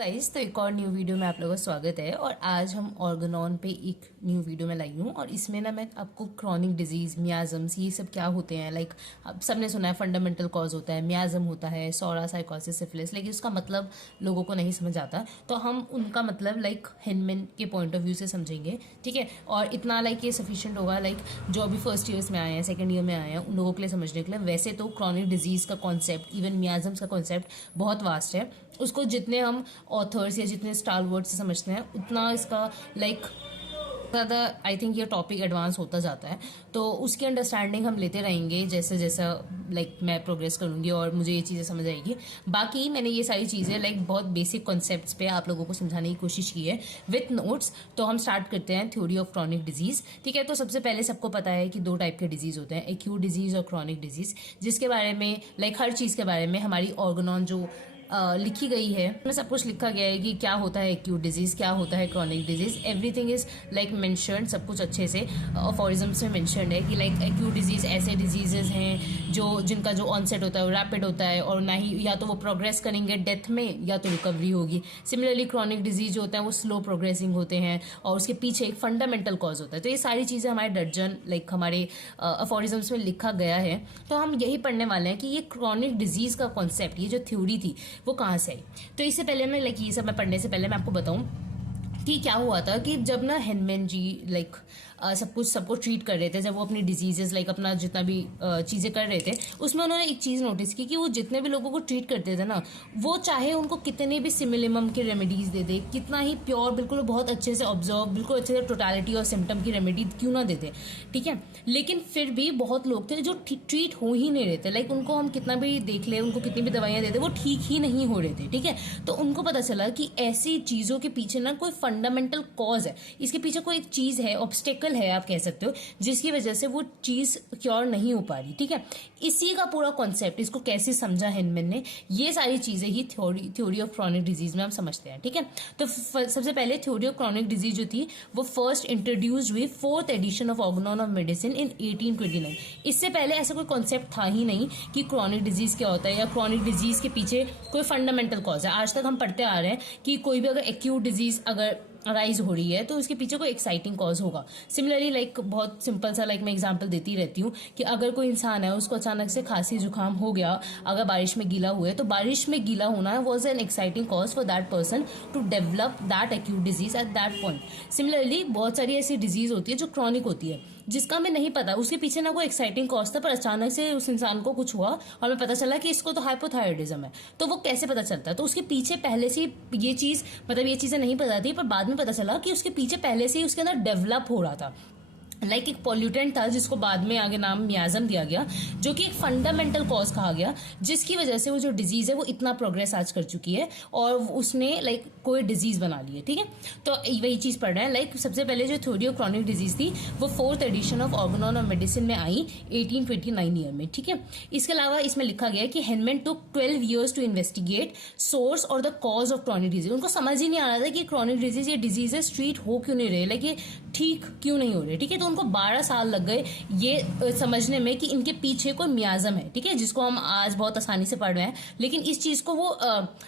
Guys, तो एक और न्यू वीडियो में आप लोगों का स्वागत है। और आज हम ऑर्गेनॉन पे एक न्यू वीडियो में लाई हूँ। और इसमें ना मैं आपको क्रॉनिक डिजीज, मियाजम्स, ये सब क्या होते हैं, लाइक आप सबने सुना है फंडामेंटल कॉज होता है, मियाजम होता है, सौरा, साइकोसिस, सिफिलिस, लेकिन उसका मतलब लोगों को नहीं समझ आता। तो हम उनका मतलब लाइक हिनमैन के पॉइंट ऑफ व्यू से समझेंगे, ठीक है। और इतना लाइक ये सफिशिएंट होगा, लाइक जो अभी फर्स्ट ईयर्स में आए हैं, सेकेंड ईयर में आए हैं, उन लोगों के लिए समझने के लिए। वैसे तो क्रॉनिक डिजीज का कॉन्सेप्ट, इवन मियाजम्स का कॉन्सेप्ट बहुत वास्ट है। उसको जितने हम ऑथर्स या जितने स्टार वर्ड से समझते हैं, उतना इसका लाइक ज़्यादा आई थिंक ये टॉपिक एडवांस होता जाता है। तो उसकी अंडरस्टैंडिंग हम लेते रहेंगे जैसे जैसा लाइक मैं प्रोग्रेस करूंगी और मुझे ये चीज़ें समझ आएगी। बाकी मैंने ये सारी चीज़ें लाइक बहुत बेसिक कॉन्सेप्ट्स पे आप लोगों को समझाने की कोशिश की है विथ नोट्स। तो हम स्टार्ट करते हैं थ्योरी ऑफ क्रॉनिक डिजीज, ठीक है। तो सबसे पहले सबको पता है कि दो टाइप के डिजीज होते हैं, एक्यूट डिजीज और क्रॉनिक डिजीज, जिसके बारे में लाइक हर चीज़ के बारे में हमारी ऑर्गेनॉन जो लिखी गई है उसमें सब कुछ लिखा गया है कि क्या होता है एक्यूट डिजीज, क्या होता है chronic disease. Everything is like mentioned, सब कुछ अच्छे से अफोरिज्म्स में मेंशन्ड है कि लाइक एक्यूट डिजीज ऐसे डिजीजेस हैं जो जिनका जो ऑनसेट होता है वो रैपिड होता है, और ना ही या तो वो प्रोग्रेस करेंगे डेथ में या तो रिकवरी होगी। सिमिलरली क्रॉनिक डिजीज जो होता है वो स्लो प्रोग्रेसिंग होते हैं और उसके पीछे एक फंडामेंटल कॉज होता है। तो ये सारी चीज़ें हमारे दर्जन लाइक हमारे अफोरिज्म्स में लिखा गया है। तो हम यही पढ़ने वाले हैं कि ये क्रॉनिक डिजीज का कॉन्सेप्ट, ये जो थ्योरी थी वो कहाँ से आई। तो इससे पहले मैं लाइक ये सब मैं पढ़ने से पहले मैं आपको बताऊं कि क्या हुआ था कि जब ना हिनमैन जी लाइक सबको ट्रीट कर रहे थे, जब वो अपनी डिजीजेस लाइक अपना जितना भी चीज़ें कर रहे थे, उसमें उन्होंने एक चीज़ नोटिस की कि वो जितने भी लोगों को ट्रीट करते थे ना, वो चाहे उनको कितने भी सिमिलिमम के रेमेडीज दे दे, कितना ही प्योर बिल्कुल बहुत अच्छे से ऑब्जर्व, बिल्कुल अच्छे से टोटालिटी और सिम्टम की रेमेडी क्यों ना देते, ठीक है, लेकिन फिर भी बहुत लोग थे जो ट्रीट हो ही नहीं रहे थे। लाइक उनको हम कितना भी देख ले, उनको कितनी भी दवाइयाँ दे दे, वो ठीक ही नहीं हो रहे थे, ठीक है। तो उनको पता चला कि ऐसी चीज़ों के पीछे ना कोई फंडामेंटल कॉज है, इसके पीछे कोई एक चीज़ है, ऑब्स्टेकल है आप कह सकते हो, जिसकी वजह से वो चीज क्योर नहीं हो पा रही, ठीक है। इसी का पूरा कॉन्सेप्ट, इसको कैसे समझा हिनमैन ने, ये सारी चीजें ही थ्योरी ऑफ क्रॉनिक डिजीज में हम समझते हैं, ठीक है। तो सबसे पहले थ्योरी ऑफ क्रॉनिक डिजीज जो थी वो फर्स्ट इंट्रोड्यूस्ड हुई fourth edition of Organon of medicine in 1829। इससे पहले ऐसा कोई कॉन्सेप्ट था ही नहीं कि क्रॉनिक डिजीज क्या होता है या क्रॉनिक डिजीज के पीछे कोई फंडामेंटल कॉज है। आज तक हम पढ़ते आ रहे हैं कि कोई भी अगर एक्यूट डिजीज अगर अराइज हो रही है तो उसके पीछे कोई एक्साइटिंग कॉज होगा। सिमिलरली लाइक बहुत सिंपल सा लाइक मैं एग्जांपल देती रहती हूँ कि अगर कोई इंसान है, उसको अचानक से खांसी जुकाम हो गया, अगर बारिश में गीला हुआ है, तो बारिश में गीला होना was an exciting cause for that person to develop that acute disease at that point. Similarly बहुत सारी ऐसी डिजीज होती है जो क्रॉनिक होती है, जिसका हमें नहीं पता, उसके पीछे ना कोई एक्साइटिंग कॉज था, पर अचानक से उस इंसान को कुछ हुआ और हमें पता चला कि इसको तो हाइपोथायराइडिज्म है। तो वो कैसे पता चलता है, तो उसके पीछे पहले से ये चीज मतलब ये चीजें नहीं पता थी, पर बाद में पता चला कि उसके पीछे पहले से ही उसके अंदर डेवलप हो रहा था लाइक एक पॉल्यूटेंट था जिसको बाद में आगे नाम मियाजम दिया गया, जो कि एक फंडामेंटल कॉज कहा गया, जिसकी वजह से वो जो डिजीज है वो इतना प्रोग्रेस आज कर चुकी है और उसने लाइक कोई डिजीज बना ली है, ठीक है। तो वही चीज पढ़ रहे हैं। लाइक सबसे पहले जो थ्योरी ऑफ क्रॉनिक डिजीज थी वो fourth edition of Organon of medicine में आई 1829 ईयर में, ठीक है। इसके अलावा इसमें लिखा गया है कि हिनमैन टुक 12 years टू इन्वेस्टिगेट सोर्स और the cause of chronic disease. उनको समझ ही नहीं आ रहा था कि क्रॉनिक डिजीज ये डिजीजेस ट्रीट हो क्यों नहीं रहे, लाइक ये ठीक क्यों नहीं हो रहे, ठीक है। तो उनको 12 साल लग गए ये समझने में कि इनके पीछे कोई मियाजम है, ठीक है, जिसको हम आज बहुत आसानी से पढ़ रहे हैं, लेकिन इस चीज को वो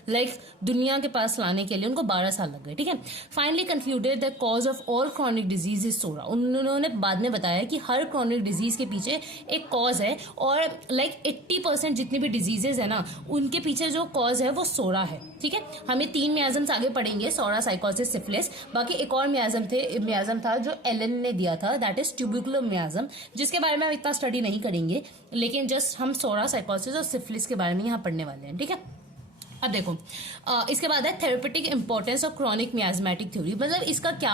लाइक दुनिया के पास लाने के लिए उनको 12 साल लग गए, ठीक है। Finally concluded the cause of all chronic disease is psora. उन्होंने बाद में बताया कि हर क्रॉनिक डिजीज के पीछे एक कॉज है और लाइक 80% जितनी भी डिजीजेज है ना, उनके पीछे जो कॉज है वो सोरा है, ठीक है। हमें 3 मियाजम्स आगे पढ़ेंगे, सोरा, साइकोसिस, सिफिलिस। बाकी एक और मियाजम था जो एलन ने दिया था, दैट इज ट्यूबिकुलर मियाजम, जिसके बारे में हम इतना स्टडी नहीं करेंगे, लेकिन जस्ट हम सोरा, साइकोसिस और सिफिलिस के बारे में यहाँ पढ़ने वाले हैं, ठीक है। अब देखो इसके बाद है therapeutic importance of chronic miasmatic theory, मतलब इसका क्या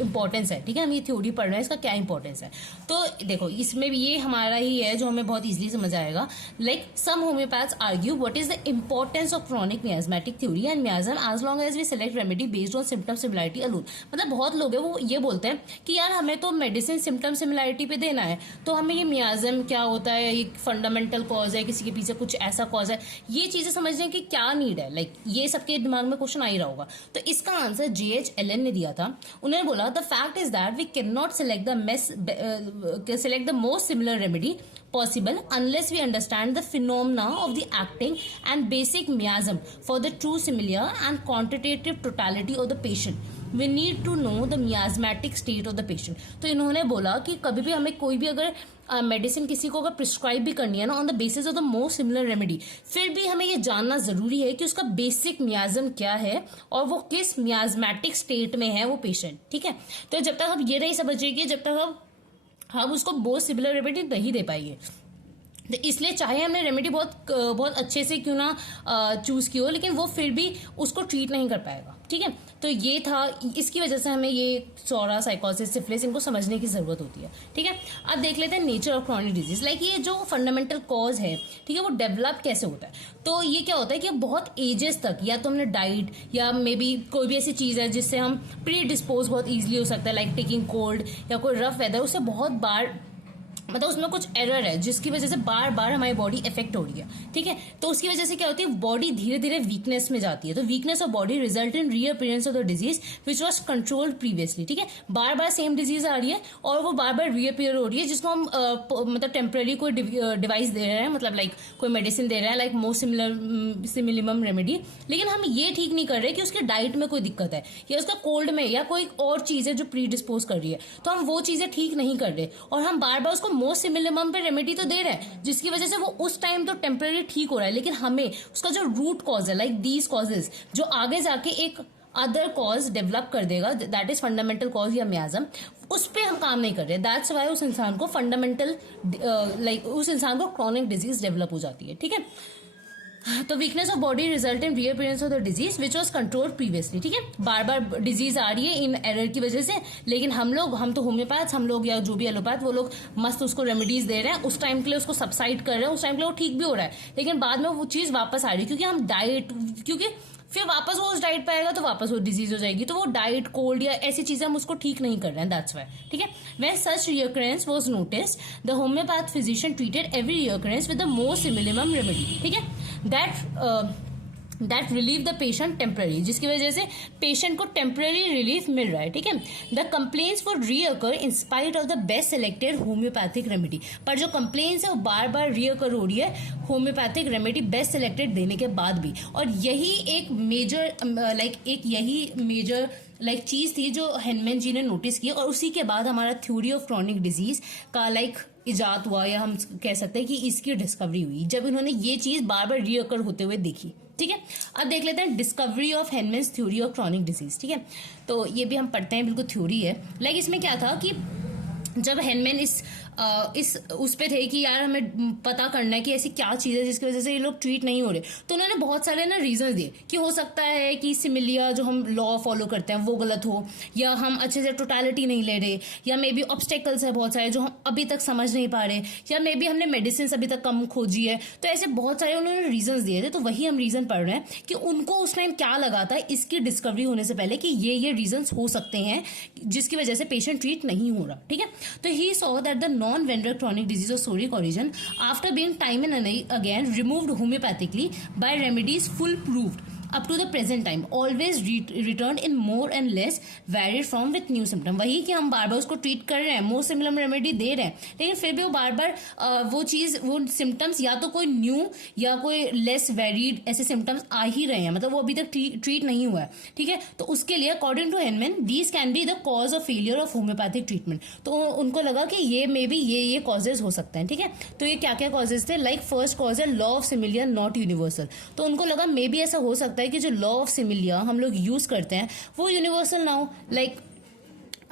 इंपॉर्टेंस है, ठीक है। हम ये थ्योरी पढ़ रहे हैं, इसका क्या इंपॉर्टेंस है। तो देखो इसमें भी ये हमारा ही है जो हमें बहुत इजीली समझ आएगा। Like some homoeopaths argue what is the importance of chronic miasmatic theory and miasm as long as we select remedy based on symptom similarity alone. मतलब बहुत लोग हैं वो ये बोलते हैं कि यार हमें तो मेडिसिन सिम्टम सिमिलरिटी पे देना है, तो हमें ये मियाजम क्या होता है, एक फंडामेंटल कॉज है, किसी के पीछे कुछ ऐसा कॉज है, ये चीजें समझने की क्या नीड है, लाइक ये सबके दिमाग में क्वेश्चन आ ही रहा होगा। तो इसका आंसर JH एलन ने दिया था। उन्होंने बोला the fact is that we can not select the most similar remedy possible unless we understand the phenomena of the acting and basic miasm for the true similar and quantitative totality of the patient. We need to know the miasmatic state of the patient. तो इन्होंने बोला कि कभी भी हमें कोई भी अगर मेडिसिन किसी को अगर प्रिस्क्राइब भी करनी है ना on the basis of the most similar remedy, फिर भी हमें ये जानना जरूरी है कि उसका बेसिक मियाज्म क्या है और वो किस मियाज्मेटिक स्टेट में है वो पेशेंट। ठीक है, तो जब तक हम ये नहीं समझेंगे, जब तक हम उसको मोस्ट सिमिलर रेमेडी नहीं दे पाएंगे। तो इसलिए चाहे हमने रेमेडी बहुत अच्छे से क्यों ना चूज की हो, लेकिन वो फिर भी उसको ट्रीट नहीं कर पाएगा। ठीक है, तो ये था, इसकी वजह से हमें ये सौरा, साइकोसिस, सिफिलिस इनको समझने की जरूरत होती है। ठीक है, अब देख लेते हैं nature of chronic disease, like ये जो फंडामेंटल कॉज है, ठीक है, वो डेवलप कैसे होता है। तो ये क्या होता है कि बहुत एजेस तक या तो हमने डाइट या मे बी कोई भी ऐसी चीज है जिससे हम प्री डिस्पोज बहुत ईजिली हो सकता है, लाइक टेकिंग कोल्ड या कोई रफ वेदर, उससे बहुत बार मतलब उसमें कुछ एरर है जिसकी वजह से बार बार हमारी बॉडी इफेक्ट हो रही है। ठीक है, तो उसकी वजह से क्या होती है, बॉडी धीरे धीरे वीकनेस में जाती है। तो weakness of body result in reappearance of the disease which was controlled previously. ठीक है, बार बार सेम डिजीज आ रही है और वो बार बार रीअपीयर हो रही है, जिसको हम मतलब टेम्पररी कोई डिवाइस दे रहे हैं, मतलब लाइक कोई मेडिसिन दे रहे हैं, लाइक मोस्ट सिमिलम रेमेडी, लेकिन हम ये ठीक नहीं कर रहे कि उसके डाइट में कोई दिक्कत है या उसका कोल्ड में या कोई और चीज है जो प्री डिस्पोज कर रही है, तो हम वो चीजें ठीक नहीं कर रहे और हम बार बार उसको मोस्ट सिमिलम पे रेमेडी तो दे रहे हैं, जिसकी वजह से वो उस टाइम तो टेम्पररी ठीक हो रहा है, लेकिन हमें उसका जो रूट कॉज है, लाइक दीज कॉजेज, जो आगे जाके एक अदर कॉज डेवलप कर देगा, दैट इज फंडामेंटल कॉज या मियाज्म, उस पे हम काम नहीं कर रहे। दैट्स वाई उस इंसान को फंडामेंटल लाइक उस इंसान को क्रॉनिक डिजीज डेवलप हो जाती है। ठीक है, तो weakness of body result in reappearance of the disease which was controlled previously. ठीक है, बार बार डिजीज आ रही है इन एरर की वजह से, लेकिन हम तो होम्योपैथ, हम लोग या जो भी एलोपैथ, वो लोग मस्त उसको रेमेडीज दे रहे हैं, उस टाइम के लिए उसको सबसाइड कर रहे हैं, उस टाइम के लिए वो ठीक भी हो रहा है, लेकिन बाद में वो चीज वापस आ रही है क्योंकि हम डाइट, क्योंकि फिर वापस वो उस डाइट पे आएगा तो वापस वो डिजीज हो जाएगी, तो वो डाइट, कोल्ड या ऐसी चीजें हम उसको ठीक नहीं कर रहे हैं। That's why. ठीक है, when such recurrence was noticed the homeopath physician treated every recurrence with the most similimum remedy. ठीक है, that relieve the patient temporary, जिसकी वजह से पेशेंट को टेम्पररी रिलीफ मिल रहा है। ठीक है, the complaints would reoccur in spite of the best selected homeopathic remedy, पर जो कंप्लेन्स है वो बार बार रीअकर हो रही है होम्योपैथिक रेमेडी बेस्ट सिलेक्टेड देने के बाद भी। और यही एक मेजर चीज थी जो हेनमैन जी ने नोटिस की, और उसी के बाद हमारा थ्योरी ऑफ क्रॉनिक डिजीज का इजाद हुआ, या हम कह सकते हैं कि इसकी डिस्कवरी हुई जब इन्होंने ये चीज बार बार रीअकर होते हुए देखी। ठीक है, अब देख लेते हैं discovery of Hahnemann's theory of chronic disease. ठीक है, तो ये भी हम पढ़ते हैं, बिल्कुल थ्योरी है। लाइक इसमें क्या था कि जब हेनमैन इस उस पे थे कि यार हमें पता करना है कि ऐसी क्या चीज है जिसकी वजह से ये लोग ट्रीट नहीं हो रहे, तो उन्होंने बहुत सारे ना रीजन दिए कि हो सकता है कि सिमिलिया जो हम लॉ फॉलो करते हैं वो गलत हो, या हम अच्छे से टोटालिटी नहीं ले रहे, या मे बी ऑब्स्टेकल्स है बहुत सारे जो हम अभी तक समझ नहीं पा रहे, या मे बी हमने मेडिसिन अभी तक कम खोजी है। तो ऐसे बहुत सारे उन्होंने रीजन दिए थे, तो वही हम रीजन पढ़ रहे हैं कि उनको उस टाइम क्या लगा था इसकी डिस्कवरी होने से पहले कि ये रीजन हो सकते हैं जिसकी वजह से पेशेंट ट्रीट नहीं हो रहा। ठीक है, तो he saw that the non vendor chronic disease of psoriatic origin after being time and again removed homeopathically by remedies full proved up to the present time always returned in more and less varied form with new symptom। वही कि हम बार बार उसको treat कर रहे हैं, most similar remedy दे रहे हैं, लेकिन फिर भी वो बार बार वो सिम्टम्स या तो कोई न्यू या कोई लेस वेरिड ऐसे सिम्टम्स आ ही रहे हैं, मतलब वो अभी तक ट्रीट नहीं हुआ है। ठीक है, तो उसके लिए according to Hahnemann these can be the cause of failure of homoeopathic treatment. तो उनको लगा कि ये मे बी ये कॉजेज हो सकते हैं। ठीक है, तो ये क्या क्या कॉजेज थे, लाइक फर्स्ट कॉज है law of similia not universal. तो उनको लगा मे बी ऐसा हो सकता है कि जो लॉ ऑफ सिमिलिया हम लोग यूज करते हैं वो यूनिवर्सल ना हो। लाइक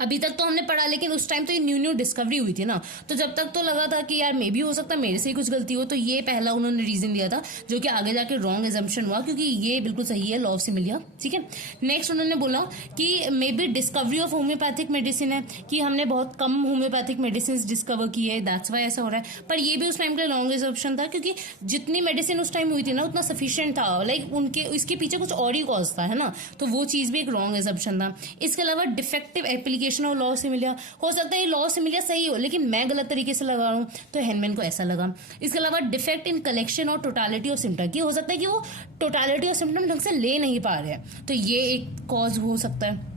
अभी तक तो हमने पढ़ा, लेकिन उस टाइम तो ये न्यू डिस्कवरी हुई थी ना, तो जब तक तो लगा था कि यार मे भी हो सकता है मेरे से ही कुछ गलती हो। तो ये पहला उन्होंने रीजन दिया था, जो कि आगे जाके रॉन्ग एजम्पशन हुआ, क्योंकि ये बिल्कुल सही है लॉ ऑफ सिमिलिया। ठीक है, नेक्स्ट उन्होंने बोला कि may be discovery of homeopathic medicine है, कि हमने बहुत कम होम्योपैथिक मेडिसिन डिस्कवर की है, दैट्स वाई ऐसा हो रहा है। पर ये भी उस टाइम का रॉन्ग एजम्पशन था, क्योंकि जितनी मेडिसिन उस टाइम हुई थी ना उतना सफिशियंट था, लाइक इसके पीछे कुछ और ही कॉज था, है ना, तो वो चीज भी एक रॉन्ग एजम्पशन था। इसके अलावा defective application application of law similia, हो सकता है ये लॉ सिमिलिया सही हो लेकिन मैं गलत तरीके से लगा रहा हूँ, तो हेनमैन को ऐसा लगा। इसके अलावा डिफेक्ट इन कलेक्शन और टोटालिटी ऑफ सिम्टम, की हो सकता है कि वो टोटालिटी ऑफ सिम्टम ढंग से ले नहीं पा रहे हैं, तो ये एक कॉज हो सकता है।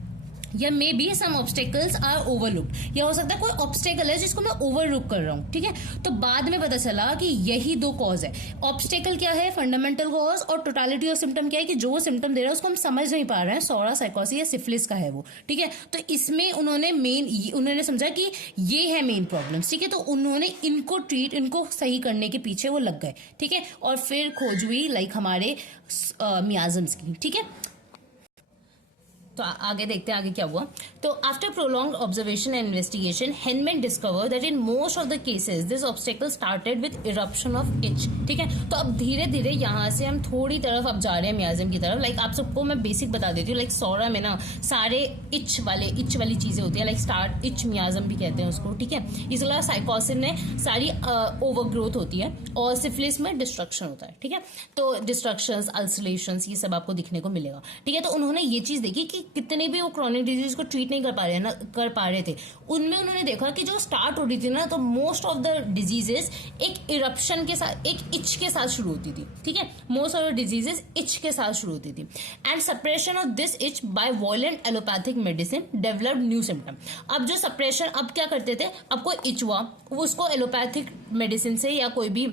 या maybe some obstacles are overlooked, या हो सकता है कोई ऑब्स्टेकल है जिसको मैं ओवरलुक कर रहा हूँ, ठीक है। तो बाद में पता चला कि यही दो कॉज है। ऑब्स्टेकल क्या है, फंडामेंटल कॉज, और टोटालिटी ऑफ सिम्टम क्या है कि जो वो सिम्टम दे रहा है उसको हम समझ नहीं पा रहे हैं, सौरा, साइकोसिस या सिफिलिस का है वो, ठीक है। तो इसमें उन्होंने समझा कि ये है मेन प्रॉब्लम, ठीक है। तो उन्होंने इनको सही करने के पीछे वो लग गए, ठीक है। और फिर खोज हुई लाइक हमारे मियाजम्स की, ठीक है। तो आगे देखते हैं आगे क्या हुआ। तो after prolonged observation and investigation, Henman discover that in most of the cases this obstacle started with eruption of each, ठीक है। तो अब धीरे धीरे यहाँ से हम थोड़ी तरफ अब जा रहे हैं मियाजम की तरफ। लाइक आप सबको मैं बेसिक बता देती हूँ, लाइक सौरा में ना सारे इच वाली चीजें होती है, लाइक स्टार्ट इच मियाजम भी कहते हैं उसको, ठीक है। इसके अलावा साइकोसिस में सारी ओवरग्रोथ होती है, और सिफिलिस में डिस्ट्रक्शन होता है, ठीक है। तो डिस्ट्रक्शंस, अल्सरेशंस, ये सब आपको दिखने को मिलेगा, ठीक है। तो उन्होंने ये चीज देखी कि कितने भी वो क्रॉनिक डिजीज को ट्रीट नहीं कर पा रहे थे, उनमें उन्होंने देखा कि जो स्टार्ट हो रही थी ना, तो मोस्ट ऑफ द डिजीजेस एक इरप्शन के साथ, एक इच के साथ शुरू होती थी, ठीक है। Most of the diseases itch के साथ शुरू होती थी, and suppression of this itch by violent allopathic medicine developed new symptom. अब जो सप्रेशन, अब क्या करते थे, अब कोई इच हुआ, उसको एलोपैथिक मेडिसिन से या कोई भी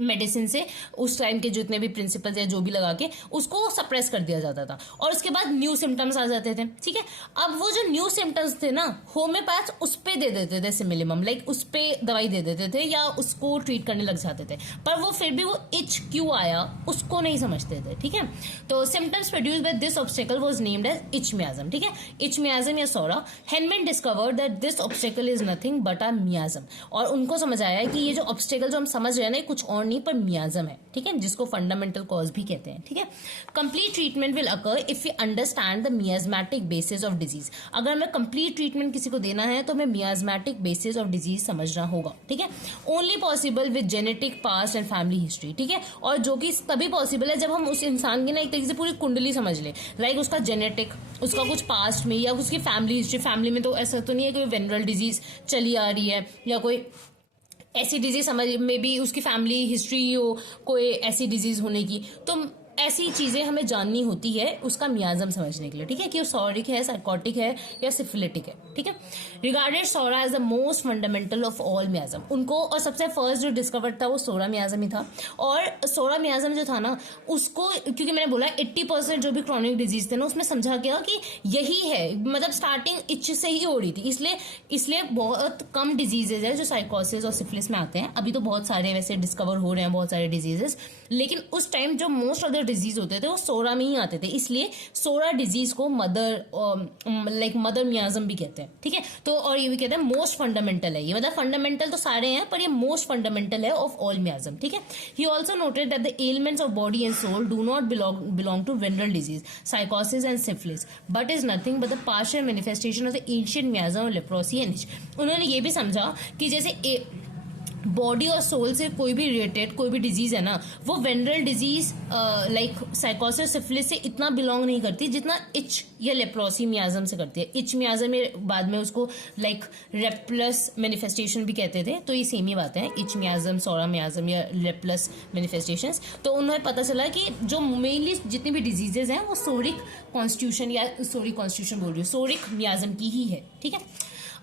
मेडिसिन से उस टाइम के जितने भी प्रिंसिपल्स या जो भी लगा के उसको सप्रेस कर दिया जाता था, और उसके बाद न्यू सिम्टम्स आ जाते थे, ठीक है। अब वो जो न्यू सिम्टम्स थे ना, होम्योपैथ उस पे दे देते थे सिमिलिमम, लाइक उस पे दवाई दे देते थे या उसको ट्रीट करने लग जाते थे, पर वो फिर भी वो इच क्यों आया उसको नहीं समझते थे, ठीक है। तो symptoms produced by this obstacle was named as itch miasm, ठीक है। इच मियाजम या psora. Hahnemann discovered that this obstacle is nothing but a miasm, और उनको समझ आया कि ये जो ऑब्स्टेकल जो हम समझ रहे हैं ना, कुछ और नहीं पर मियाजम है, ठीक है, जिसको फंडामेंटल कॉज भी कहते हैं, ठीक है। Complete treatment will occur if you understand the miasmatic basis of disease. अगर हमें कंप्लीट ट्रीटमेंट किसी को देना है तो हमें मियाजमेटिक बेसिस ऑफ डिजीज समझना होगा, ठीक है। Only possible with genetic, past and family history, ठीक है। और जो कि तभी पॉसिबल है जब हम उस इंसान की ना एक तरीके से पूरी कुंडली समझ ले, लाइक उसका जेनेटिक, उसका कुछ पास्ट में या उसकी फैमिली हिस्ट्री। फैमिली में तो ऐसा तो नहीं है कि वेनरल डिजीज चली आ रही है या कोई ऐसी डिजीज समझ में भी उसकी फैमिली हिस्ट्री हो कोई ऐसी डिजीज होने की, तो ऐसी चीजें हमें जाननी होती है उसका मियाजम समझने के लिए, ठीक है, कि वो सौरिक है, साइकोटिक है या सिफिलिटिक है, ठीक है। Regarded psora as the most fundamental of all miasm, उनको और सबसे फर्स्ट जो डिस्कवर्ड था वो सौरा मियाजम ही था। और सौरा मियाजम जो था ना, उसको क्योंकि मैंने बोला 80% जो भी क्रॉनिक डिजीज थे ना उसमें समझा गया कि यही है, मतलब स्टार्टिंग इच से ही हो रही थी, इसलिए बहुत कम डिजीजेज है जो साइकोसिस और सिफिलिस में आते हैं। अभी तो बहुत सारे वैसे डिस्कवर हो रहे हैं बहुत सारे डिजीजेस, लेकिन उस टाइम जो मोस्ट ऑफ द डिजीज होते थे वो सोरा में ही आते थे, इसलिए सोरा डिजीज को मदर मियाजम भी कहते हैं, ठीक है। तो और ये भी कहते हैं मोस्ट फंडामेंटल है ये, मतलब फंडामेंटल तो सारे हैं पर ये मोस्ट फंडामेंटल है ऑफ ऑल मियाजम, ठीक है। He also noted that the elements of body and soul do not belong to venereal disease, sycosis and syphilis, but is nothing but the partial manifestation of the ancient miasm और leprosy and each. उन्होंने ये भी समझा कि जैसे body और soul से कोई भी रिलेटेड कोई भी डिजीज है ना, वो वेनरल डिजीज लाइक साइकोसिस सिफिलिस से इतना बिलोंग नहीं करती जितना इच या लेप्रोसी मियाजम से करती है। इच मियाजम में बाद में उसको लाइक रेप्लस मैनिफेस्टेशन भी कहते थे, तो ये सेम ही बात है, इच मियाजम, सौरा मियाजम या रेप्लस मैनिफेस्टेशंस। तो उन्हें पता चला कि जो मेनली जितनी भी डिजीजेज हैं वो सोरिक कॉन्स्टिट्यूशन बोल रही हूँ, सोरिक मियाजम की ही है, ठीक है।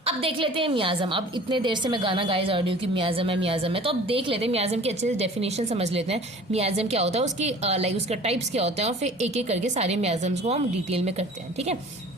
अब देख लेते हैं मियाजम। अब इतने देर से मैं गाना गाए जा रही हूँ कि मियाजम है, तो अब देख लेते हैं मियाजम की अच्छे से डेफिनेशन समझ लेते हैं। मियाजम क्या होता है, उसकी लाइक उसका टाइप्स क्या होते हैं, और फिर एक एक करके सारे मियाजम्स को हम डिटेल में करते हैं, ठीक है।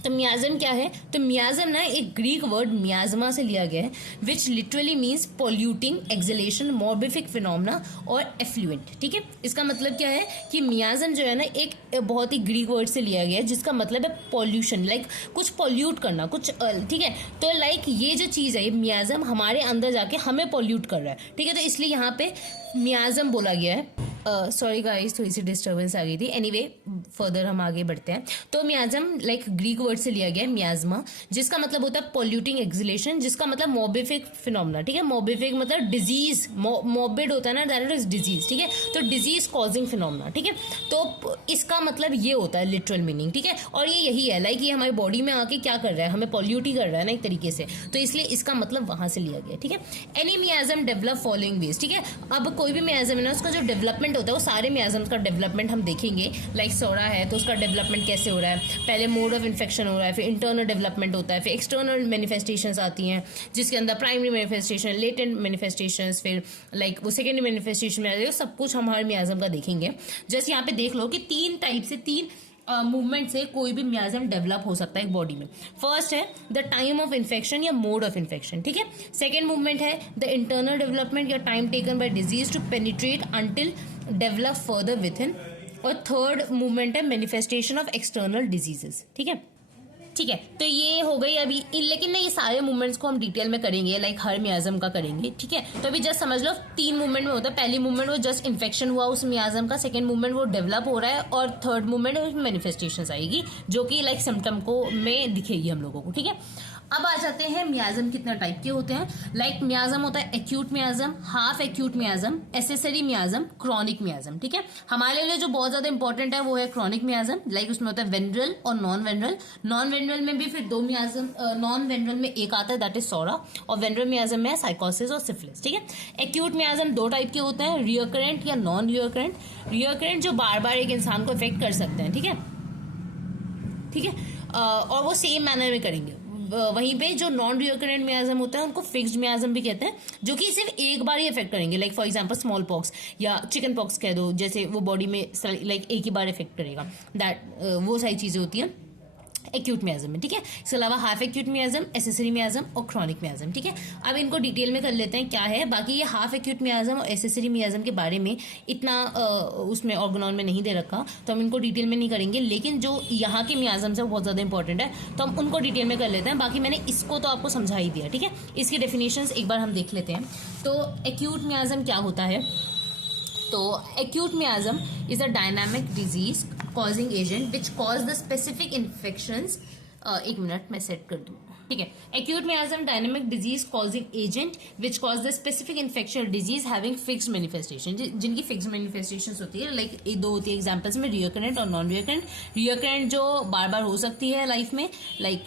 तो मियाजम क्या है, तो मियाजम ना एक ग्रीक वर्ड मियाजमा से लिया गया है, which literally means polluting, exhalation, morbific phenomena और एफ्लुएंट, ठीक है। इसका मतलब क्या है कि मियाजम जो है ना एक बहुत ही ग्रीक वर्ड से लिया गया है जिसका मतलब है पॉल्यूशन, लाइक कुछ पॉल्यूट करना, कुछ, ठीक है। तो लाइक ये जो चीज है ये मियाजम हमारे अंदर जाके हमें पॉल्यूट कर रहा है, ठीक है। तो इसलिए यहाँ पे मियाजम बोला गया है। सॉरी गाइस, थोड़ी सी डिस्टर्बेंस आ गई थी। एनीवे फर्दर हम आगे बढ़ते हैं। तो मियाजम लाइक ग्रीक वर्ड से लिया गया है मियाजमा, जिसका मतलब होता है पॉल्यूटिंग एक्सलेशन, जिसका मतलब मोबिफिक फिनोमेना। ठीक है, मोबिफिक मतलब डिजीज, मोबिड होता है ना, दैट इज डिजीज। ठीक है, तो डिजीज कॉजिंग फिनोमेना। ठीक है, तो इसका मतलब ये होता है लिटरल मीनिंग। ठीक है, और ये यही है लाइक ये हमारी बॉडी में आके क्या कर रहा है, हमें पॉल्यूट ही कर रहा है ना एक तरीके से, तो इसलिए इसका मतलब वहां से लिया गया। ठीक है, एनी मियाजम डेवलप फॉलोइंग वेज। ठीक है, अब कोई भी मियाजम है ना, उसका जो डेवलपमेंट होता है वो सारे मियाजम्स का डेवलपमेंट हम देखेंगे। लाइक सोरा है तो उसका डेवलपमेंट कैसे हो रहा है, पहले मोड ऑफ इन्फेक्शन हो रहा है, फिर इंटरनल डेवलपमेंट होता है, फिर एक्सटर्नल मैनिफेस्टेशंस आती हैं जिसके अंदर प्राइमरी मैनिफेस्टेशन, लेटेंट मैनिफेस्टेशंस, फिर लाइक वो सेकेंडरी मैनिफेस्टेशन में आ जाएगा। सब कुछ हम हर मियाजम का देखेंगे। जैसे यहाँ पे देख लो कि 3 टाइप से 3 मूवमेंट से कोई भी मियाजम डेवलप हो सकता है एक बॉडी में। फर्स्ट है द टाइम ऑफ इन्फेक्शन या मोड ऑफ इन्फेक्शन। ठीक है, सेकेंड मूवमेंट है द इंटरनल डेवलपमेंट या time taken by disease to penetrate until develop further with in, और थर्ड मूवमेंट है मैनिफेस्टेशन ऑफ एक्सटर्नल डिजीजेस। ठीक है, ठीक है, तो ये हो गई अभी। लेकिन ना ये सारे मूवमेंट्स को हम डिटेल में करेंगे, लाइक हर मियाजम का करेंगे। ठीक है, तो अभी जस्ट समझ लो 3 मूवमेंट में होता है। पहली मूवमेंट वो जस्ट इन्फेक्शन हुआ उस मियाजम का, सेकंड मूवमेंट वो डेवलप हो रहा है, और थर्ड मूवमेंट मैनिफेस्टेशंस आएगी जो कि लाइक सिम्टम को में दिखेगी हम लोगों को। ठीक है, अब आ जाते हैं मियाजम कितने टाइप के होते हैं। लाइक मियाजम होता है acute मियाजम, half acute मियाजम, accessory मियाजम, chronic मियाजम। ठीक है, हमारे लिए जो बहुत ज्यादा इंपॉर्टेंट है वो है क्रॉनिक मियाजम। लाइक उसमें होता है वेनरल और नॉन वेनरल। नॉन वेनरल में भी फिर 2 मियाजम, नॉन वेनरल में एक आता है दैट इज सोरा, और वेनरल मियाजम में साइकोसिस और सिफिलिस। ठीक है, एक्यूट मियाजम 2 टाइप के होते हैं, रिकरेंट या नॉन रिकरेंट। रिकरेंट जो बार बार एक इंसान को इफेक्ट कर सकते हैं। ठीक है, ठीक है, और वो सेम मैनर में करेंगे। वहीं पे जो नॉन रिकरेंट मियाजम होता है उनको फिक्स्ड मियाजम भी कहते हैं, जो कि सिर्फ एक बार ही इफेक्ट करेंगे। Like for example small pox या चिकन पॉक्स कह दो, जैसे वो बॉडी में लाइक एक ही बार इफेक्ट करेगा। दैट वो सारी चीजें होती हैं एक्यूट मियाजम में। ठीक है, इसके अलावा हाफ एक्यूट मियाजम, एसेसरी मियाजम और क्रॉनिक मियाजम। ठीक है, अब इनको डिटेल में कर लेते हैं क्या है। बाकी ये हाफ एक्यूट मियाजम और एसेसरी मियाजम के बारे में इतना उसमें ऑर्गेनॉन में नहीं दे रखा, तो हम इनको डिटेल में नहीं करेंगे। लेकिन जो यहाँ के मियाजम है वो बहुत ज्यादा इंपॉर्टेंट है, तो हम उनको डिटेल में कर लेते हैं। बाकी मैंने इसको तो आपको समझा ही दिया। ठीक है, इसकी डेफिनेशंस एक बार हम देख लेते हैं। तो एक्यूट मियाजम क्या होता है, तो acute miasm is a dynamic disease causing agent which cause the specific infections। एक मिनट मैं सेट कर दूँ। ठीक है, acute मियाजम dynamic disease causing agent which cause the specific infection disease having fixed manifestation, जिनकी फिक्स्ड मैनिफेस्टेशंस होती है। Like ये 2 होती है एग्जांपल्स में, रिकरेंट और नॉन रिकरेंट। रिकरेंट जो बार बार हो सकती है लाइफ में, लाइक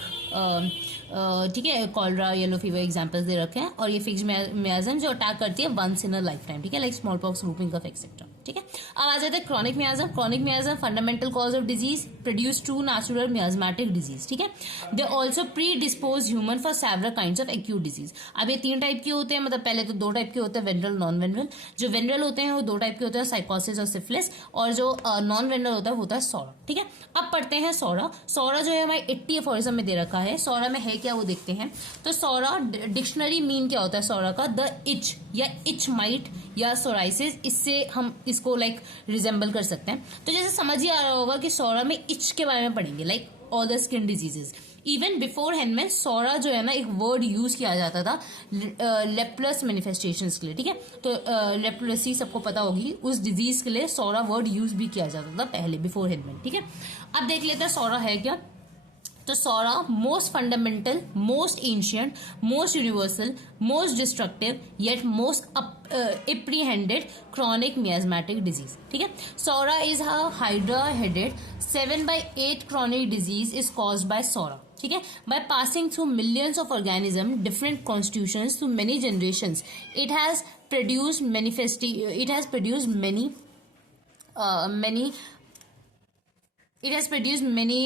ठीक है, कॉलरा, येलो फीवर एग्जांपल्स दे रखे हैं। और ये फिक्स्ड मियाजम जो अटैक करती है once in a life time. ठीक है, like smallpox, whooping cough etcetera. ठीक है, अब आ जाते हैं chronic miasm. Chronic miasm fundamental cause of disease produce true natural miasmatic disease. ठीक है, they also pre dispose human for several kinds of acute disease. अब ये 3 टाइप के होते हैं, मतलब पहले तो 2 टाइप के होते हैं, वेनरल, नॉन वेनरल। जो वेनरल होते हैं वो 2 टाइप के होते हैं, साइकोसिस और सिफिलिस, और जो नॉन वेनरल होता है वो होता है सोरा। ठीक है, अब पढ़ते हैं सोरा। सोरा जो है हमारे 80 एफोरिज्म में दे रखा है। सोरा में है क्या वो देखते हैं। तो सोरा डिक्शनरी मीन क्या होता है सोरा का, द इच या इच माइट या सोराइसिस। इससे हम इसको लाइक रिजेंबल कर सकते हैं। तो जैसे समझ ही आ रहा होगा कि सोरा में इच के बारे में पढ़ेंगे, like all the skin diseases. Even before hand में सोरा जो है ना एक वर्ड यूज किया जाता था लेप्लस मैनिफेस्टेशंस के लिए। ठीक है, तो लेप्लसी सबको पता होगी, उस डिजीज के लिए सोरा वर्ड यूज भी किया जाता था पहले बिफोर हैंड में। ठीक है, अब देख लेते हैं सोरा है क्या। तो psora most fundamental, most ancient, most universal, most destructive yet most apprehended chronic miasmatic disease. ठीक है, psora is a hydra headed 7/8 chronic disease is caused by SORA. ठीक है, by passing through millions of organisms, different constitutions through many generations, it has produced many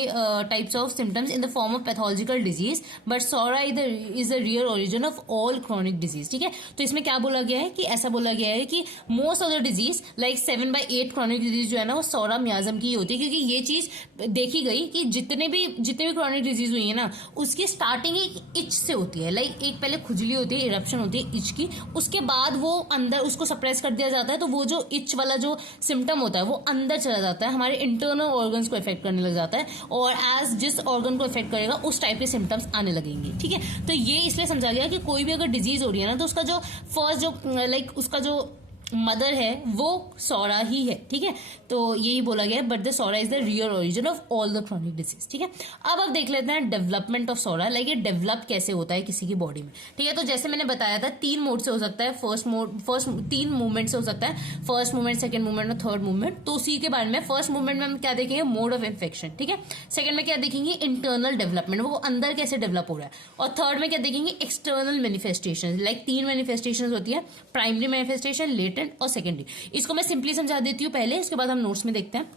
types of symptoms in the form of pathological disease, but SORA is the real origin of all chronic disease. ठीक है, तो इसमें क्या बोला गया है कि ऐसा बोला गया है कि most of the disease like 7/8 chronic disease जो है ना वो सोरा मियाजम की होती है, क्योंकि ये चीज देखी गई कि जितने भी chronic disease हुई है ना उसकी स्टार्टिंग एक इच से होती है। लाइक एक पहले खुजली होती है, इरप्शन होती है इच की, उसके बाद वो अंदर उसको सप्रेस कर दिया जाता है, तो वो जो इच वाला जो सिम्टम होता है वो अंदर चला जाता है, हमारे इंटरनल ऑर्गन्स को इफेक्ट करने लग जाता है, और एज जिस ऑर्गन को इफेक्ट करेगा उस टाइप के सिम्टम्स आने लगेंगे। ठीक है, तो ये इसलिए समझा गया कि कोई भी अगर डिजीज हो रही है ना तो उसका जो फर्स्ट जो लाइक उसका जो मदर है वो सौरा ही है, ठीक है। तो यही बोला गया है, but the psora is the real origin of all the chronic disease, ठीक है। अब देख लेते हैं डेवलपमेंट ऑफ सौरा, लाइक ये डेवलप कैसे होता है किसी की बॉडी में, ठीक है। तो जैसे मैंने बताया था 3 मोड से हो सकता है, फर्स्ट 3 मूवमेंट से हो सकता है, फर्स्ट मूवमेंट, सेकंड मूवमेंट और थर्ड मूवमेंट। तो उसी के बारे में फर्स्ट मूवमेंट में हम क्या देखेंगे, मोड ऑफ इन्फेक्शन, ठीक है। सेकंड में क्या देखेंगे, इंटरनल डेवलपमेंट, वो अंदर कैसे डेवलप हो रहा है। और थर्ड में क्या देखेंगे, एक्सटर्नल मैनिफेस्टेशन, लाइक 3 मैनिफेस्टेशन होती है, प्राइमरी मैनिफेस्टेशन, लेटेंट और सेकेंडरी। इसको मैं सिंपली समझा देती हूँ पहले, उसके बाद हम नोट्स में देखते हैं।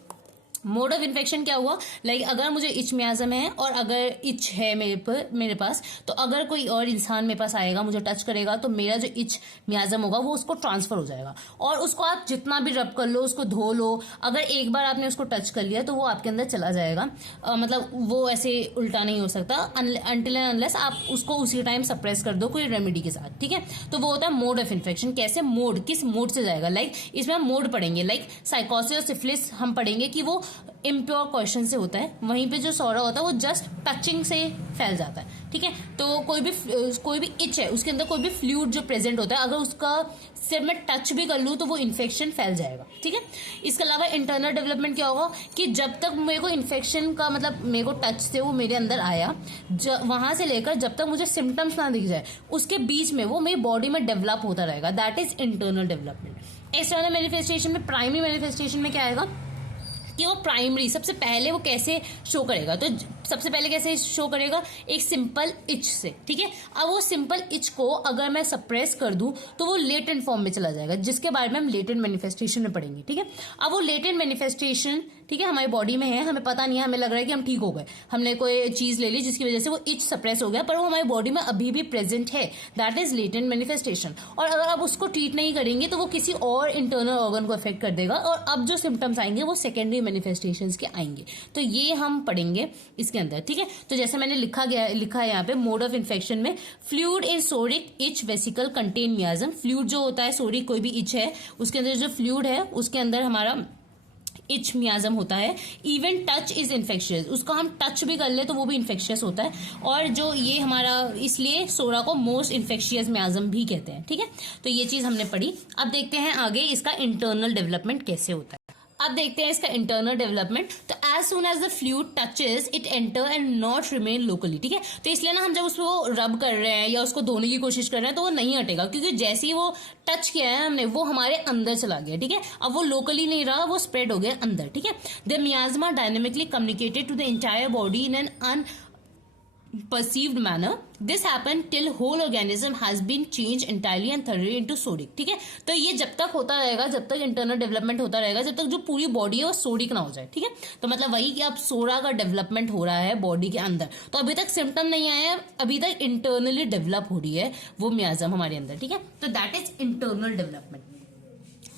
मोड ऑफ इन्फेक्शन क्या हुआ, लाइक अगर मुझे इच मियाज्म है और अगर इच है मेरे पास, तो अगर कोई और इंसान मेरे पास आएगा, मुझे टच करेगा, तो मेरा जो इच मियाज्म होगा वो उसको ट्रांसफर हो जाएगा। और उसको आप जितना भी रब कर लो, उसको धो लो, अगर एक बार आपने उसको टच कर लिया तो वो आपके अंदर चला जाएगा। मतलब वो ऐसे उल्टा नहीं हो सकता अनटिल एंड अनलेस आप उसको उसी टाइम सप्रेस कर दो कोई रेमेडी के साथ, ठीक है। तो वो होता है मोड ऑफ इन्फेक्शन। कैसे मोड, किस मोड से जाएगा, लाइक इसमें हम मोड पढ़ेंगे, लाइक साइकोसिस और सिफिलिस हम पढ़ेंगे कि वो इम्प्योर क्वेश्चन से होता है, वहीं पे जो सौरा होता है वो जस्ट टचिंग से फैल जाता है, ठीक है। तो कोई भी इच है, उसके अंदर कोई भी फ्लूइड जो प्रेजेंट होता है, अगर उसका सिर्फ मैं टच भी कर लूँ तो वो इन्फेक्शन फैल जाएगा, ठीक है। इसके अलावा इंटरनल डेवलपमेंट क्या होगा कि जब तक मेरे को इन्फेक्शन का मतलब मेरे को टच से वो मेरे अंदर आया, वहां से लेकर जब तक मुझे सिम्टम्स ना दिख जाए, उसके बीच में वो मेरी बॉडी में डेवलप होता रहेगा, that is internal development. External manifestation में, प्राइमरी मैनिफेस्टेशन में क्या आएगा कि वो प्राइमरी सबसे पहले वो कैसे शो करेगा, तो सबसे पहले कैसे शो करेगा, एक सिंपल इच से, ठीक है। अब वो सिंपल इच को अगर मैं सप्रेस कर दूं तो वो लेटेंट फॉर्म में चला जाएगा, जिसके बारे में हम लेटेंट मैनिफेस्टेशन में पढ़ेंगे, ठीक है। अब वो लेटेंट मैनिफेस्टेशन, ठीक है, हमारी बॉडी में है, हमें पता नहीं है, हमें लग रहा है कि हम ठीक हो गए, हमने कोई चीज ले ली जिसकी वजह से वो इच सप्रेस हो गया, पर वो हमारी बॉडी में अभी भी प्रेजेंट है, दैट इज लेटेंट मैनिफेस्टेशन। और अगर आप उसको ट्रीट नहीं करेंगे तो वो किसी और इंटरनल ऑर्गन को अफेक्ट कर देगा, और अब जो सिम्टम्स आएंगे वो सेकेंडरी मैनिफेस्टेशंस के आएंगे। तो ये हम पढ़ेंगे इसके अंदर, ठीक है। तो जैसे मैंने लिखा है यहाँ पे, मोड ऑफ इन्फेक्शन में fluid in सोरिक etch vesicle contain मियाज्म। Fluid जो होता है, सोरिक कोई भी इच है उसके अंदर जो फ्लूइड है उसके अंदर हमारा इच मियाज्म होता है। इवन टच इज इन्फेक्शियस, उसको हम टच भी कर ले तो वो भी इन्फेक्शियस होता है। और जो ये हमारा, इसलिए सोरा को मोस्ट इन्फेक्शियस मियाज्म भी कहते हैं, ठीक है। तो ये चीज हमने पढ़ी। अब देखते हैं आगे इसका इंटरनल डेवलपमेंट कैसे होता है। अब देखते हैं इसका इंटरनल डेवलपमेंट। तो as soon as the fluid touches it enter and not remain locally, ठीक है। तो इसलिए ना हम जब उसको रब कर रहे हैं या उसको धोने की कोशिश कर रहे हैं तो वो नहीं हटेगा, क्योंकि जैसे ही वो टच किया है हमने, वो हमारे अंदर चला गया, ठीक है। अब वो लोकली नहीं रहा, वो स्प्रेड हो गया अंदर, ठीक है। The miasma dynamically communicated to the entire body in an perceived manner. This happened till whole organism has been changed entirely and thoroughly into sodic, ठीक है। तो ये जब तक होता रहेगा, जब तक इंटरनल डेवलपमेंट होता रहेगा, जब तक जो पूरी बॉडी है वो सोडिक ना हो जाए, ठीक है। तो मतलब वही कि अब सोरा का डेवलपमेंट हो रहा है बॉडी के अंदर, तो अभी तक सिम्टम नहीं आया है, अभी तक इंटरनली डेवलप हो रही है वो मियाज्म हमारे अंदर, ठीक है। तो दैट इज इंटरनल डेवलपमेंट।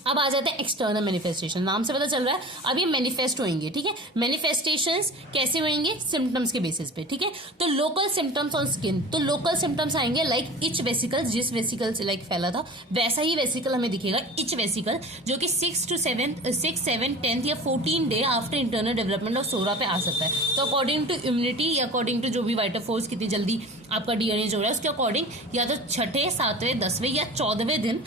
अब आ जाते हैं एक्सटर्नल मैनिफेस्टेशन। नाम से पता चल रहा है अब ये मैनिफेस्ट होंगे, ठीक है। मैनिफेस्टेशंस कैसे होंगे, सिम्टम्स के बेसिस पे, ठीक है। तो लोकल सिम्टम्स ऑन स्किन, तो लोकल सिम्टम्स आएंगे लाइक इच वेसिकल, जिस वेसिकल से लाइक फैला था वैसा ही वेसिकल हमें दिखेगा, इच वेसिकल, जो कि 6 to 7 10th या 14 day after internal development of psora पे आ सकता है। तो अकॉर्डिंग टू इम्यूनिटी या अकॉर्डिंग टू जो भी वाइटल फोर्स कितनी जल्दी आपका डीएनए जो हो रहा है उसके अकॉर्डिंग, या तो 6ठे, 7वें, 10वें या 14वें दिन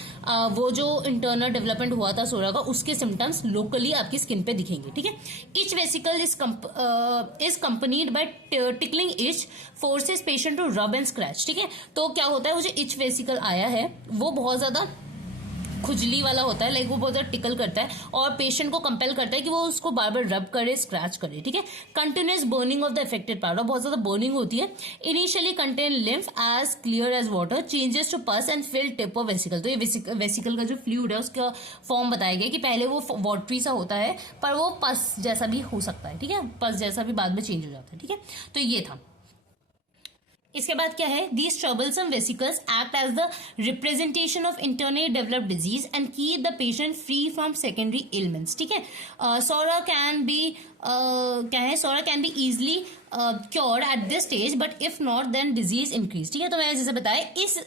वो जो इंटरनल डेवलपमेंट हुआ था सोरा का, उसके सिम्टम्स लोकली आपकी स्किन पे दिखेंगे, ठीक है। Each vesicle is accompanied by tickling itch forces patient to rub and scratch, ठीक है। तो क्या होता है, वो जो इच वेसिकल आया है वो बहुत ज्यादा खुजली वाला होता है, लाइक वो बहुत ज्यादा टिकल करता है और पेशेंट को कंपेल करता है कि वो उसको बार बार रब करे, स्क्रैच करे, ठीक है। Continuous burning of the affected part, बहुत ज्यादा बर्निंग होती है। Initially contain lymph as clear as water, changes to pus and fill tip of vesicle. तो ये वेसिकल का जो फ्लूइड है उसका फॉर्म बताया गया कि पहले वो वाटरी सा होता है पर वो पस जैसा भी हो सकता है, ठीक है, पस जैसा भी बाद में चेंज हो जाता है, ठीक है। तो ये था। इसके बाद क्या है, these troublesome vesicles act as the representation of internally developed disease and keep the patient free from secondary elements, ठीक है। सोरा कैन बी क्या है, psora can be easily cured at this stage, but if not then disease increase. ठीक है, तो मैंने जैसे बताया इस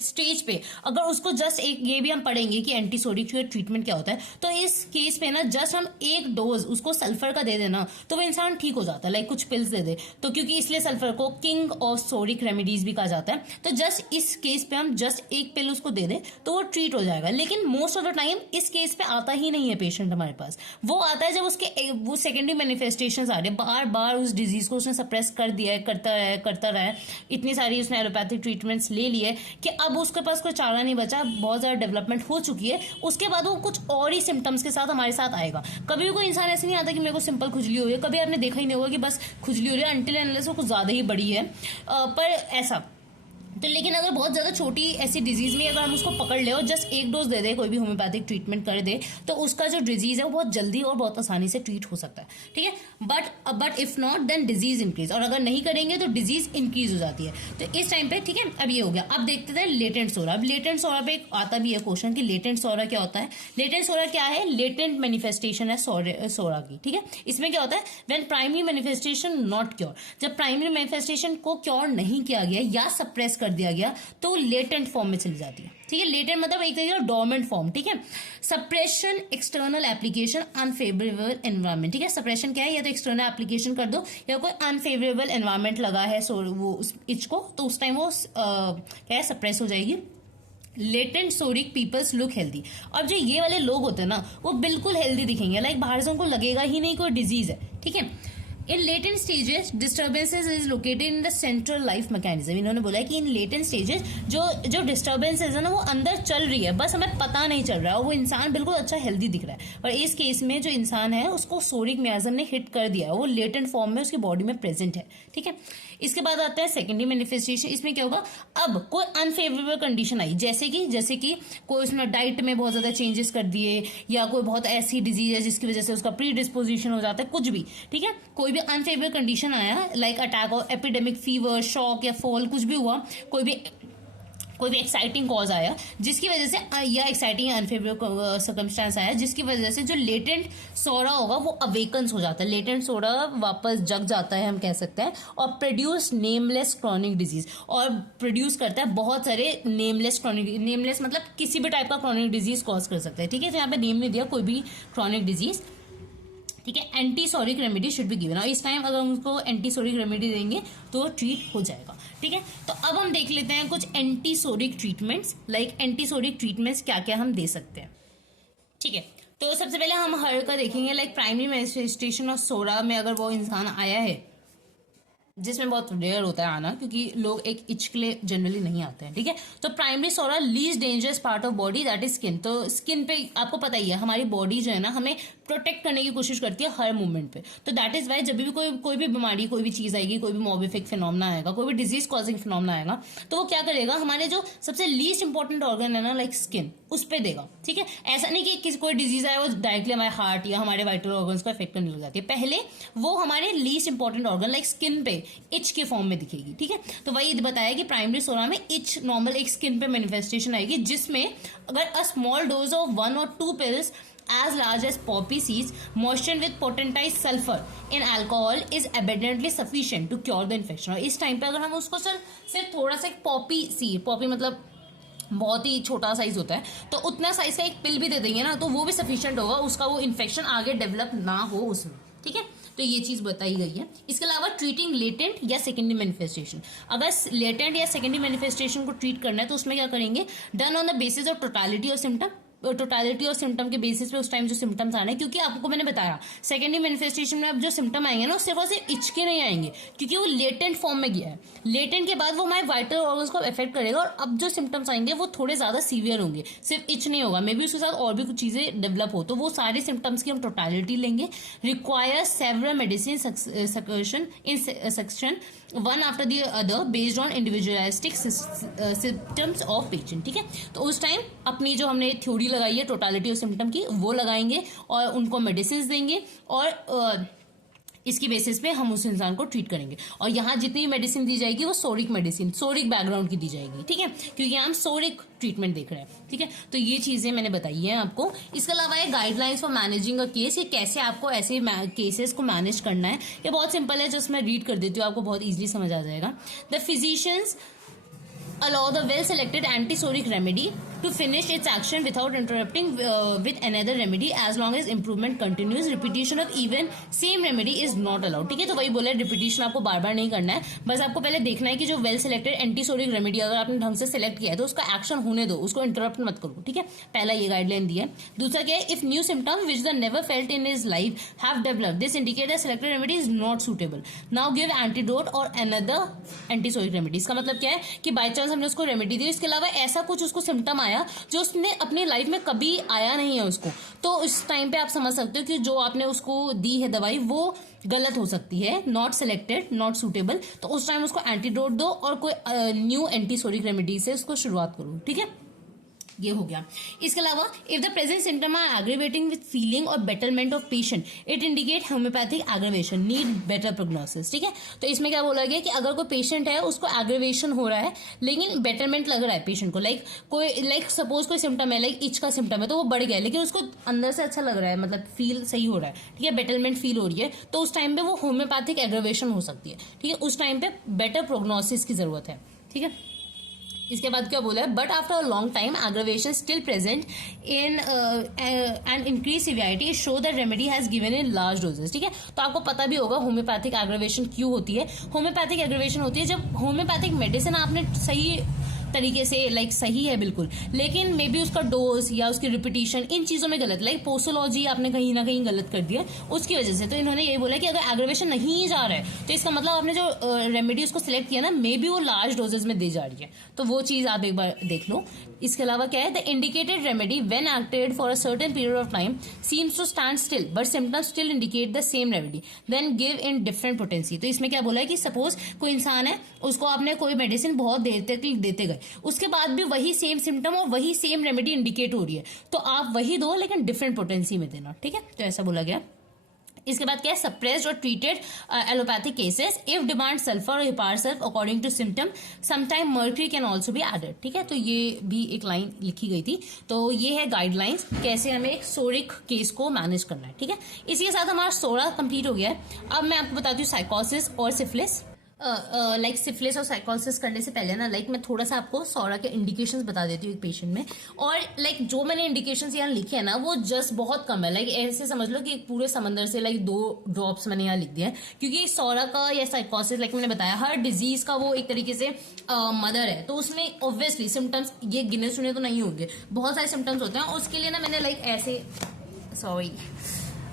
स्टेज पे अगर उसको जस्ट एक, ये भी हम पढ़ेंगे कि एंटीसोडिक ट्रीटमेंट क्या होता है, तो इस केस पे ना जस्ट हम एक डोज उसको सल्फर का दे देना तो वो इंसान ठीक हो जाता है, लाइक कुछ पिल्स दे दे, तो क्योंकि इसलिए सल्फर को किंग ऑफ सोरिक रेमेडीज भी कहा जाता है। तो जस्ट इस केस पे हम जस्ट एक पिल उसको दे दे तो वो ट्रीट हो जाएगा। लेकिन मोस्ट ऑफ द टाइम इस केस पे आता ही नहीं है पेशेंट हमारे पास, वो आता है जब उसके वो सेकेंडरी मैनिफेस्टेशंस आ रहे हैं, बार बार उस डिजीज को उसने सप्रेस कर दिया है, करता रहा है, इतनी सारी उसने एलोपैथिक ट्रीटमेंट्स ले लिए कि अब उसके पास कोई चारा नहीं बचा, बहुत ज्यादा डेवलपमेंट हो चुकी है, उसके बाद वो कुछ और ही सिम्टम्स के साथ हमारे साथ आएगा। कभी भी कोई इंसान ऐसे नहीं आता कि मेरे को सिंपल खुजली हो रही है, कभी आपने देखा ही नहीं होगा कि बस खुजली हो रही है, अनटिल अनलेस वो कुछ ज्यादा ही बड़ी है, पर ऐसा तो। लेकिन अगर बहुत ज्यादा छोटी ऐसी डिजीज में अगर हम उसको पकड़ ले और जस्ट एक डोज दे दे, कोई भी होम्योपैथिक ट्रीटमेंट कर दे, तो उसका जो डिजीज है वो बहुत जल्दी और बहुत आसानी से ट्रीट हो सकता है। ठीक है, but if not then disease increase, और अगर नहीं करेंगे तो डिजीज इंक्रीज हो जाती है। तो इस टाइम पे ठीक है, अब ये हो गया। अब देखते थे लेटेंट सोरा। अब लेटेंट सोरा पे आता भी है क्वेश्चन कि लेटेंट सोरा क्या होता है। लेटेंट सोरा क्या है? लेटेंट मैनिफेस्टेशन है सोरा की। ठीक है, इसमें क्या होता है? When primary manifestation not cure, जब प्राइमरी मैनिफेस्टेशन को क्योर नहीं किया गया या सप्रेस कर दिया गया तो लेटेंट फॉर्म में चली जाती है। ठीक है, लेटेंट मतलब एक तरीके का डोरमेंट फॉर्म। ठीक है, suppression, external application, unfavourable environment. ठीक है, सप्रेशन क्या है? या तो एक्सटर्नल एप्लीकेशन कर दो या कोई अनफेवरेबल एनवायरमेंट लगा है वो उस इच को, तो उस टाइम वो क्या है, सप्रेस हो जाएगी। Latent psoric peoples look healthy. और जो ये वाले लोग होते हैं ना, वो बिल्कुल हेल्दी दिखेंगे, लाइक बाहर से उनको लगेगा ही नहीं कोई डिजीज है। ठीक है, in latent stages disturbances is located in the central life mechanism. इन्होंने बोला है कि इन लेटेंट स्टेजेस जो डिस्टर्बेंसेज है ना, वो अंदर चल रही है, बस हमें पता नहीं चल रहा है, और वो इंसान बिल्कुल अच्छा हेल्दी दिख रहा है। और इस केस में जो इंसान है उसको सोरिक मियाज्म ने हिट कर दिया है, वो लेटेंट फॉर्म में उसकी बॉडी में प्रेजेंट है। ठीक है, इसके बाद आता है सेकेंडरी मैनिफेस्टेशन। इसमें क्या होगा? अब कोई अनफेवरेबल कंडीशन आई, जैसे कि कोई उसमें डाइट में बहुत ज्यादा चेंजेस कर दिए, या कोई बहुत ऐसी डिजीज है जिसकी वजह से उसका प्री डिस्पोजिशन हो जाता है, कुछ भी। ठीक है, कोई भी अनफेवरेबल कंडीशन आया, लाइक अटैक और एपिडेमिक फीवर, शॉक या फॉल, कुछ भी हुआ, कोई भी एक्साइटिंग कॉज आया जिसकी वजह से, या एक्साइटिंग अनफेवरेबल सर्कमस्टांस आया जिसकी वजह से जो लेटेंट सोरा होगा वो अवेकन्स हो जाता है, लेटेंट सोरा वापस जग जाता है, हम कह सकते हैं, और प्रोड्यूस नेमलेस क्रॉनिक डिजीज, और प्रोड्यूस करता है बहुत सारे नेमलेस मतलब किसी भी टाइप का क्रॉनिक डिजीज कॉज कर सकता है। ठीक है, तो यहाँ पे नेम नहीं दिया, कोई भी क्रॉनिक डिजीज। ठीक है, antipsoric remedy should be given, और इस टाइम अगर उनको एंटीसोरिक रेमेडी देंगे तो ट्रीट हो जाएगा। ठीक है, तो अब हम देख लेते हैं कुछ antipsoric treatments, like antipsoric treatments क्या क्या हम दे सकते हैं। ठीक है, तो सबसे पहले हम हर का देखेंगे, लाइक प्राइमरी मैनिफेस्टेशन ऑफ सोरा में अगर वो इंसान आया है, जिसमें बहुत रेयर होता है आना, क्योंकि लोग एक इच के लिए जनरली नहीं आते हैं। ठीक है, तो primary psora least dangerous part of body that is skin. तो स्किन पे आपको पता ही है, हमारी बॉडी जो है ना, हमें प्रोटेक्ट करने की कोशिश करती है हर मूवमेंट पे। तो दैट इज वाई जब भी कोई भी बीमारी, कोई भी चीज आएगी, कोई भी मॉबिफिक फिनोमेना आएगा, कोई भी डिजीज कॉजिंग फिनोमेना आएगा, तो वो क्या करेगा? हमारे जो सबसे लीस्ट इंपॉर्टेंट ऑर्गन है ना, लाइक स्किन, उस पर देगा। ठीक है, ऐसा नहीं कि कोई डिजीज आए वो डायरेक्टली हमारे हार्ट या हमारे वाइटल ऑर्गन्स को इफेक्ट करने लग जाती है, पहले वो हमारे least important organ like skin पे इच के फॉर्म में दिखेगी। ठीक है, तो वही बताया कि प्राइमरी सोरा में इच नॉर्मल एक स्किन पे मैनिफेस्टेशन आएगी, जिसमें अगर a small dose of 1 or 2 pills as large as poppy seeds moistened with potentized sulfur in alcohol is abundantly sufficient to cure the infection। और इस टाइम पे अगर हम उसको सिर्फ थोड़ा सा पॉपी सीड, पॉपी मतलब बहुत ही छोटा साइज होता है, तो उतना साइज का एक पिल भी दे देंगे ना, तो वो भी सफिशिएंट होगा, उसका वो इन्फेक्शन आगे डेवलप ना हो उसमें। ठीक है, तो ये चीज बताई गई है। इसके अलावा ट्रीटिंग लेटेंट या सेकेंडरी मैनिफेस्टेशन, अगर लेटेंट या सेकेंडरी मैनिफेस्टेशन को ट्रीट करना है तो उसमें क्या करेंगे? Done on the basis of totality और सिम्टम, टोटालिटी और सिम्टम के बेसिस पे उस टाइम जो सिम्टम्स आने, क्योंकि आपको मैंने बताया सेकेंडरी मैनिफेस्टेशन में अब जो सिम्टम आएंगे ना, सिर्फ और सिर्फ इच के नहीं आएंगे, क्योंकि वो लेटेंट फॉर्म में गया है। लेटेंट के बाद वो हमारे वाइटल ऑर्गन्स को अफेक्ट करेगा, और अब जो सिम्टम्स आएंगे वो थोड़े ज्यादा सीवियर होंगे, सिर्फ इच नहीं होगा, मे बी उसके साथ और भी कुछ चीजें डेवलप हो, तो वो सारे सिम्टम्स की हम टोटालिटी लेंगे। Require several medicine suction one after the other based on individualistic symptoms of patient. ठीक है, तो उस टाइम अपनी जो हमने थ्योरी लगाई है टोटालिटी ऑफ सिम्टम की, वो लगाएंगे और उनको मेडिसिन देंगे, और इसकी बेसिस पे हम उस इंसान को ट्रीट करेंगे। और यहाँ जितनी भी मेडिसिन दी जाएगी वो सोरिक मेडिसिन, सोरिक बैकग्राउंड की दी जाएगी, ठीक है, क्योंकि हम सोरिक ट्रीटमेंट देख रहे हैं, ठीक है। तो ये चीजें मैंने बताई है आपको। इसके अलावा ये guidelines for managing a case, ये कैसे आपको ऐसे केसेस को मैनेज करना है, ये बहुत सिंपल है, जस्ट मैं रीड कर देती हूँ, आपको बहुत ईजिली समझ आ जाएगा। The physicians allow the well-selected antisoric remedy to finish its action without interrupting with another remedy as long as improvement continues. Repetition of even same remedy is not allowed. ठीक है, तो वही बोला, रिपीटिशन आपको बार बार नहीं करना है, बस आपको पहले देखना है कि जो वेल सेलेक्टेड एंटीसोरिक रेमेडी अगर आपने ढंग से सेलेक्ट किया है तो उसका एक्शन होने दो, उसको इंटरप्ट मत करो, ठीक है। पहला ये गाइडलाइन दी है। दूसरा क्या है, if new symptoms which the never felt in his life have developed this indicate the selected remedy is not suitable, now give antidote और अनदर एंटीसोरिक रेमेडी। इसका मतलब क्या है कि बाय चांस हमने उसको रेमेडी दी, इसके अलावा ऐसा कुछ उसको सिम्टम आया जो उसने अपनी लाइफ में कभी आया नहीं है उसको, तो उस टाइम पे आप समझ सकते हो कि जो आपने उसको दी है दवाई वो गलत हो सकती है, नॉट सिलेक्टेड, नॉट सुटेबल। तो उस टाइम उसको एंटीडोट दो और कोई न्यू एंटीसोरिक रेमेडी से उसको शुरुआत करो, ठीक है। ये हो गया। इसके अलावा if the present symptom are aggravating with feeling और betterment of patient it indicate homeopathic aggravation need better prognosis, ठीक है। तो इसमें क्या बोला गया कि अगर कोई पेशेंट है उसको एग्रीवेशन हो रहा है लेकिन बेटरमेंट लग रहा है पेशेंट को, लाइक सपोज कोई सिम्टम है, लाइक इच का सिम्टम है तो वो बढ़ गया है लेकिन उसको अंदर से अच्छा लग रहा है, मतलब फील सही हो रहा है, ठीक है, बेटरमेंट फील हो रही है, तो उस टाइम पे वो होम्योपैथिक एग्रीवेशन हो सकती है, ठीक है। उस टाइम पे बेटर प्रोग्नोसिस की जरूरत है, ठीक है। इसके बाद क्या बोला है, but after a long time aggravation still present in and increase severity show that remedy has given in large doses, ठीक है। तो आपको पता भी होगा होम्योपैथिक एग्रवेशन क्यों होती है। होम्योपैथिक एग्रवेशन होती है जब होम्योपैथिक मेडिसिन आपने सही तरीके से सही है बिल्कुल, लेकिन मे बी उसका डोज या उसकी रिपीटिशन इन चीजों में गलत, पोस्टोलॉजी आपने कहीं ना कहीं गलत कर दिया उसकी वजह से। तो इन्होंने ये बोला कि अगर एग्रवेशन नहीं जा रहा है तो इसका मतलब आपने जो रेमेडी उसको सिलेक्ट किया ना, मे बी वो लार्ज डोजेस में दे जा रही है, तो वो चीज आप एक बार देख लो। इसके अलावा क्या है, the indicated remedy when acted for a certain period of time seems to stand still but symptoms still indicate the same remedy then give in different potency. तो इसमें क्या बोला है कि सपोज कोई इंसान है, उसको आपने कोई मेडिसिन बहुत देर तक देते गए, उसके बाद भी वही सेम सिम्टम और वही सेम रेमेडी इंडिकेट हो रही है, तो आप वही दो लेकिन डिफरेंट पोटेंसी में देना, ठीक है। तो ऐसा बोला गया। इसके बाद क्या है, सप्रेस्ड और treated allopathic cases if demand sulphur और hepar sulph according to symptom sometime mercury can also be added, ठीक है। तो ये भी एक लाइन लिखी गई थी। तो ये है गाइडलाइंस कैसे हमें एक सोरिक केस को मैनेज करना है, ठीक है। इसी के साथ हमारा 16 कंप्लीट हो गया है। अब मैं आपको बताती हूँ साइकोसिस और सिफिलिस। सिफिलिस और साइकोसिस करने से पहले ना मैं थोड़ा सा आपको सौरा के इंडिकेशंस बता देती हूँ एक पेशेंट में। और जो मैंने इंडिकेशंस यहाँ लिखे हैं ना वो जस्ट बहुत कम है, ऐसे समझ लो कि पूरे समंदर से 2 ड्रॉप्स मैंने यहाँ लिख दिया है, क्योंकि सौरा का या साइकोसिस मैंने बताया हर डिजीज का वो एक तरीके से मदर है, तो उसमें ऑब्वियसली सिम्टम्स ये गिने चुने तो नहीं होंगे, बहुत सारे सिम्टम्स होते हैं। उसके लिए ना मैंने ऐसे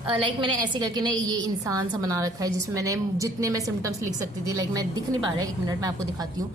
मैंने ऐसे करके ना ये इंसान सा बना रखा है जिसमें मैंने जितने मैं सिम्टम्स लिख सकती थी, मैं दिख नहीं पा रहा है, 1 मिनट में आपको दिखाती हूँ।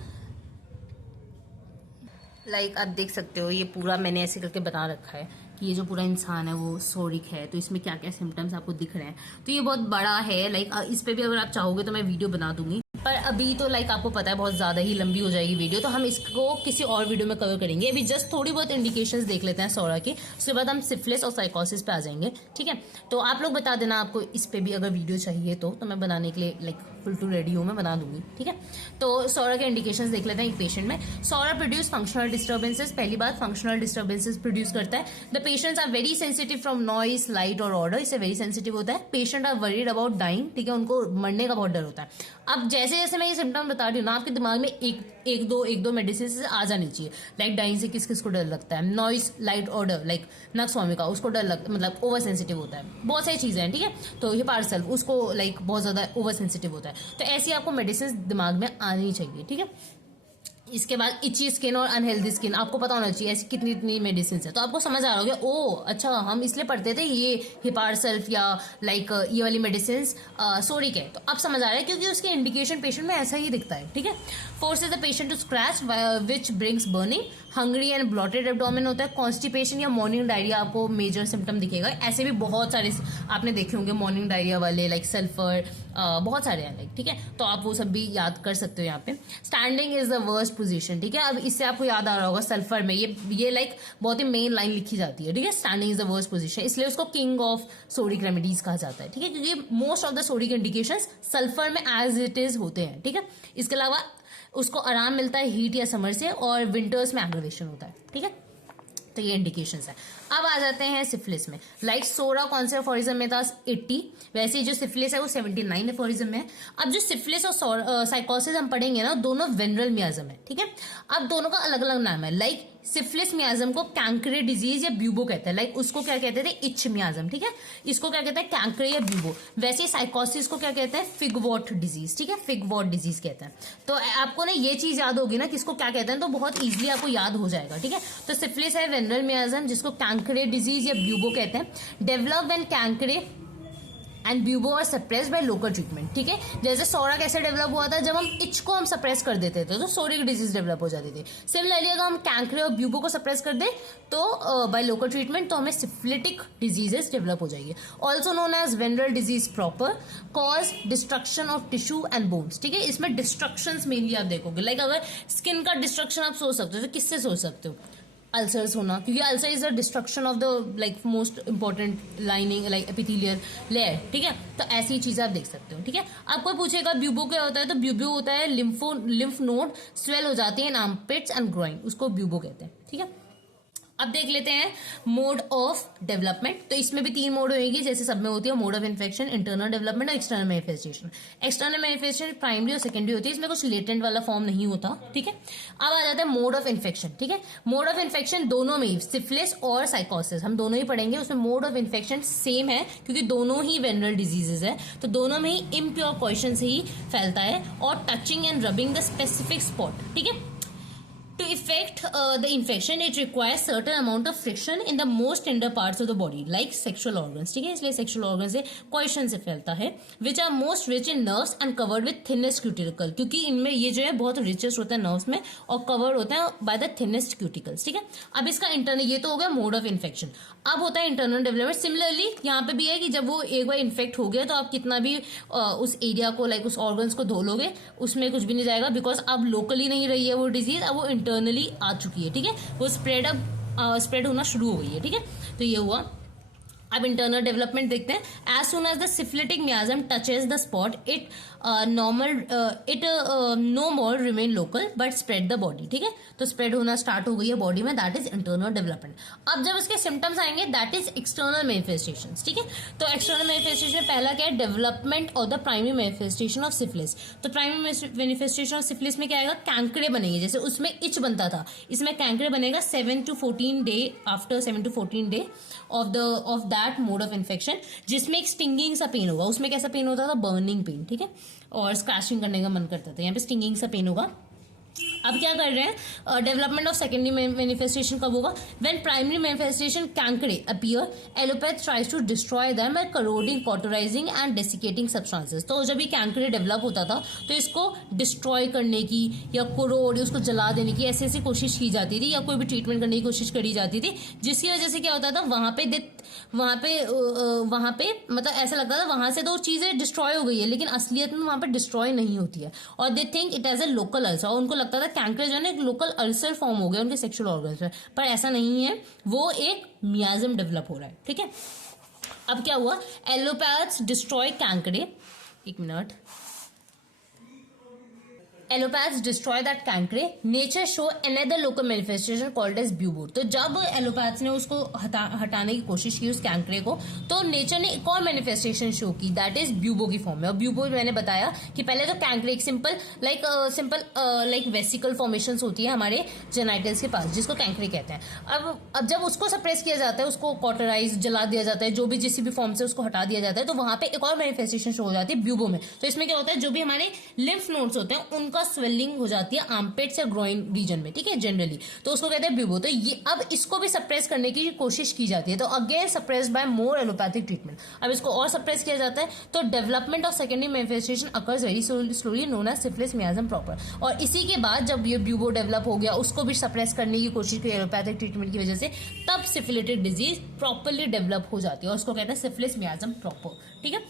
आप देख सकते हो ये पूरा मैंने ऐसे करके बता रखा है कि ये जो पूरा इंसान है वो सोरिक है, तो इसमें क्या क्या सिम्टम्स आपको दिख रहे हैं। तो ये बहुत बड़ा है, इस पे भी अगर आप चाहोगे तो मैं वीडियो बना दूंगी, पर अभी तो आपको पता है बहुत ज्यादा ही लंबी हो जाएगी वीडियो, तो हम इसको किसी और वीडियो में कवर करेंगे। अभी जस्ट थोड़ी बहुत इंडिकेशंस देख लेते हैं सौरा की, उसके बाद हम सिफिलिस और साइकोसिस पे आ जाएंगे, ठीक है। तो आप लोग बता देना आपको इस पे भी अगर वीडियो चाहिए तो मैं बनाने के लिए फुल टू रेडी हूँ, मैं बना दूंगी, ठीक है। तो सौरा के इंडिकेशंस देख लेते हैं एक पेशेंट में। Psora produce functional disturbances. पहली बात, फंक्शनल डिस्टर्बेंसेस प्रोड्यूस करता है। The patients are very sensitive from noise, light और ऑर्डर, इससे वेरी सेंसिटिव होता है। Patient are worried about dying, ठीक है, उनको मरने का बहुत डर होता है। अब जैसे जैसे मैं ये सिम्टम बता रही हूँ ना, आपके दिमाग में एक दो मेडिसिन आ जानी चाहिए। डाइंग से किस किस को डर लगता है, नॉइज, लाइट, ऑर्डर, नक्स स्वामी का उसको डर लगता है, मतलब ओवर सेंसिटिव होता है, बहुत सारी चीजें हैं, ठीक है। तो ये पार्सल उसको बहुत ज्यादा ओवर सेंसिटिव होता है, तो ऐसी आपको मेडिसिन दिमाग में आनी चाहिए, ठीक है। इसके बाद इची स्किन और अनहेल्दी स्किन, आपको पता होना चाहिए ऐसी कितनी इतनी मेडिसिन है, तो आपको समझ आ रहा होगा ओ अच्छा हम इसलिए पढ़ते थे ये हिपार सल्फ या ये वाली मेडिसिन सोरिक है, तो अब समझ आ रहा है क्योंकि उसके इंडिकेशन पेशेंट में ऐसा ही दिखता है, ठीक है। Forces the patient to scratch which brings burning, hungry and bloated abdomen होता है। कॉन्स्टिपेशन या मॉर्निंग डायरिया आपको मेजर सिम्टम दिखेगा। ऐसे भी बहुत सारे आपने देखे होंगे मॉर्निंग डायरिया वाले, सल्फर बहुत सारे हैं, ठीक है, तो आप वो सब भी याद कर सकते हो यहाँ पे। Standing is the worst position, ठीक है। अब इससे आपको याद आ रहा होगा सल्फर में ये लाइक बहुत ही मेन लाइन लिखी जाती है, ठीक है। Standing is the worst position, इसलिए उसको किंग ऑफ सोडिक रेमेडीज कहा जाता है, ठीक है, क्योंकि most of the sodic indications sulphur में एज इट इज होते हैं, ठीक है। इसके अलावा उसको आराम मिलता है हीट या समर से, और विंटर्स में एग्रेवेशन होता है, ठीक है। तो ये इंडिकेशंस है। अब आ जाते हैं सिफिलिस में। लाइक सोरा कौन से अफोरिज्म में था? 80। वैसे जो सिफिलिस है वो 79 अफोरिज्म में है। अब जो सिफिलिस और साइकोसिस हम पढ़ेंगे ना, दोनों वेनरल मियाज्म है, ठीक है। अब दोनों का अलग अलग नाम है। लाइक सिफिलिस मियाज्म को कैंक्रे डिजीज या ब्यूबो कहते हैं, लाइक उसको क्या कहते थे? इच मियाज्म, ठीक है। इसको क्या कहते हैं? कैंक्रे या ब्यूबो। वैसे साइकोसिस को क्या कहते हैं? फिगवॉट डिजीज, ठीक है, फिगवॉट डिजीज कहते हैं। तो आपको ना ये चीज याद होगी ना किसको क्या कहते हैं, तो बहुत इजीली आपको याद हो जाएगा, ठीक है। तो सिफिलिस है वेनरल मियाज्म जिसको कैंक्रे डिजीज या ब्यूबो कहते हैं। Develop when chancre and bubo are suppressed by local treatment, ठीक है। जैसे सोरा कैसे डेवलप हुआ था? जब हम इच को हम सप्रेस कर देते थे तो सोरिक डिजीज डेवलप हो जाती थी। सिमिलरली अगर हम कैंक्रे और ब्यूबो को सप्रेस कर दे तो बाय लोकल ट्रीटमेंट तो हमें सिफिलिटिक डिजीजेस डेवलप हो जाएगी। Also known as venereal disease proper, cause destruction of tissue and bones, ठीक है। इसमें डिस्ट्रक्शन मेनली आप देखोगे, लाइक अगर स्किन का डिस्ट्रक्शन आप सोच सकते हो तो किससे सोच सकते हो? अल्सर्स होना, क्योंकि ulcer is the destruction of the like most important lining like epithelial layer, ठीक है। तो ऐसी ही चीजें आप देख सकते हो, ठीक है। आपको पूछेगा ब्यूबो क्या होता है, तो ब्यूबो होता है लिम्फ नोड स्वेल हो जाती है इन आर्मपिट्स एंड ग्रोइन, उसको ब्यूबो कहते हैं, ठीक है। अब देख लेते हैं मोड ऑफ डेवलपमेंट। तो इसमें भी 3 मोड होगी जैसे सब में होती है, mode of infection, internal development और external manifestation. External manifestation primary और सेकेंडरी होती है, इसमें कुछ लेटेंट वाला फॉर्म नहीं होता, ठीक है। अब आ जाता है मोड ऑफ इन्फेक्शन, ठीक है। मोड ऑफ इन्फेक्शन दोनों में, सिफिलिस और साइकोसिस, हम दोनों ही पढ़ेंगे। उसमें मोड ऑफ इन्फेक्शन सेम है क्योंकि दोनों ही वेनरल डिजीजेज है, तो दोनों में ही इम्प्योर क्वेश्चन से ही फैलता है, और touching and rubbing the specific spot, ठीक है। To effect the infection, it requires certain amount of friction in the most tender parts of the body, like sexual organs, ठीक है। इसलिए sexual organs से question से फैलता है, which are most rich in nerves and covered with thinnest cuticle, क्योंकि इनमें ये जो है बहुत richest होता है nerves में और covered होता है by the thinnest cuticles, ठीक है। अब इसका इंटरनल, ये तो हो गया मोड ऑफ इन्फेक्शन। अब होता है इंटरनल डेवलपमेंट। सिमिलरली यहाँ पे भी है कि जब वो एक बार इन्फेक्ट हो गया तो आप कितना भी उस एरिया को लाइक उस ऑर्गन्स को धो लोगे उसमें कुछ भी नहीं जाएगा, बिकॉज अब लोकली नहीं रही है वो डिजीज, अब वो इंटरनली आ चुकी है, ठीक है। वो स्प्रेड होना शुरू हो गई है, ठीक है। तो ये हुआ। अब इंटरनल डेवलपमेंट देखते हैं। As soon as the syphilitic miasm touches the spot, it no more remain local but spread the body, ठीक है। तो स्प्रेड होना स्टार्ट हो गई है बॉडी में, दैट इज इंटरनल डेवलपमेंट। अब जब इसके सिम्टम्स आएंगे दैट इज एक्सटर्नल मैनिफेस्टेशन, ठीक है। तो एक्सटर्नल मैनिफेस्टेशन पहला क्या है? Development of the primary manifestation of syphilis. तो प्राइमरी मैनिफेस्टेशन ऑफ सिफिलिस में क्या आएगा? कैंकरे बनेंगे, जैसे उसमें इच बनता था, इसमें कैंकरे बनेगा 7 to 14 day, after 7 to 14 day of that mode of infection, जिसमें एक स्टिंगिंग सा पेन होगा। उसमें कैसा पेन होता था? बर्निंग पेन, ठीक है, और स्क्रैचिंग करने का मन करता था। यहाँ पे स्टिंगिंग सा पेन होगा। अब क्या कर रहे हैं? डेवलपमेंट ऑफ सेकेंडरी मैनिफेस्टेशन कब होगा? When primary manifestation chancre appear, allopath tries to destroy them by corroding, cauterising and desiccating substances. तो जब ये कैंकरे डेवलप होता था तो इसको डिस्ट्रॉय करने की या कोरोड, उसको जला देने की ऐसी ऐसी कोशिश की जाती थी, या कोई भी ट्रीटमेंट करने की कोशिश करी जाती थी, जिसकी वजह से क्या होता था? वहां पे मतलब ऐसा लगता था वहां से तो चीजें डिस्ट्रॉय हो गई है, लेकिन असलियत में वहां पे डिस्ट्रॉय नहीं होती है, और they think it as a local ulcer. और उनको लगता था कैंकर जो है ना एक लोकल अल्सर फॉर्म हो गया उनके सेक्सुअल ऑर्गन्स में, पर ऐसा नहीं है, वो एक मियाज्म डेवलप हो रहा है, ठीक है। अब क्या हुआ? एलोपैथ्स डिस्ट्रॉय कैंकरे, एक minute, allopaths destroy that chancre, nature show another local manifestation called as bubo. तो जब एलोपैथ्स ने उसको हटाने की कोशिश की उस कैंकरे को, तो नेचर ने एक और मैनिफेस्टेशन शो की, दैट इज ब्यूबो की फॉर्म में। और ब्यूबो मैंने बताया कि पहले तो कैंकरे एक सिंपल लाइक वेसिकल फॉर्मेशन होती है हमारे जेनाइटल्स के पास, जिसको कैंकरे कहते हैं। अब जब उसको सप्रेस किया जाता है, उसको कॉटराइज, जला दिया जाता है, जो भी जिस भी फॉर्म से उसको हटा दिया जाता है, तो वहां पे एक और मैनिफेस्टेशन शो हो जाती है ब्यूबो में। तो इसमें क्या होता है? जो भी हमारे लिम्फ नोड्स होते हैं उनका स्वेलिंग हो जाती है आर्मपिट्स या ग्रोइन रीजन में, ठीक है, जनरली, तो उसको कहते हैं ब्यूबो। तो ये अब इसको भी सप्रेस करने की कोशिश की जाती है, तो again suppress by more allopathic treatment. अब इसको और सप्रेस किया जाता है, तो development of secondary manifestation occurs very slowly, known as syphilis miasm proper. और इसी के बाद जब ये ब्यूबो डेवलप हो गया, उसको भी सप्रेस करने की कोशिश की एलोपैथिक ट्रीटमेंट की वजह से, तब सिफिलिटिक डिजीज प्रॉपरली डेवलप हो जाती है और उसको कहते हैं सिफिलिस मियाज्म प्रॉपर, ठीक है।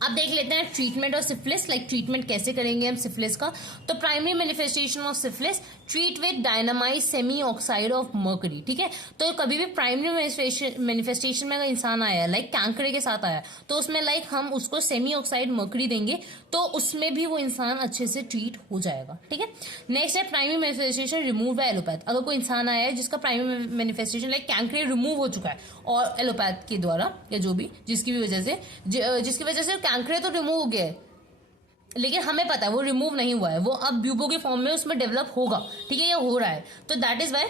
अब देख लेते हैं treatment of syphilis, like treatment कैसे करेंगे हम सिफिलिस का। तो primary manifestation of syphilis, treat with dynamite semi oxide of mercury, ठीक है। तो कभी भी प्राइमरी मैनिफेस्टेशन में अगर इंसान आया लाइक कैंकरे के साथ आया तो उसमें लाइक हम उसको सेमी ऑक्साइड मर्करी देंगे तो उसमें भी वो इंसान अच्छे से ट्रीट हो जाएगा, ठीक है। नेक्स्ट है primary manifestation remove by allopath. अगर कोई इंसान आया है जिसका प्राइमरी मैनिफेस्टेशन लाइक कैंकरे रिमूव हो चुका है और एलोपैथ के द्वारा या जो भी जिसकी वजह से कैंकरे तो रिमूव हो गया है लेकिन हमें पता है वो रिमूव नहीं हुआ है, वो अब ब्यूबो के फॉर्म में उसमें डेवलप होगा, ठीक है, या हो रहा है। तो दैट इज वाई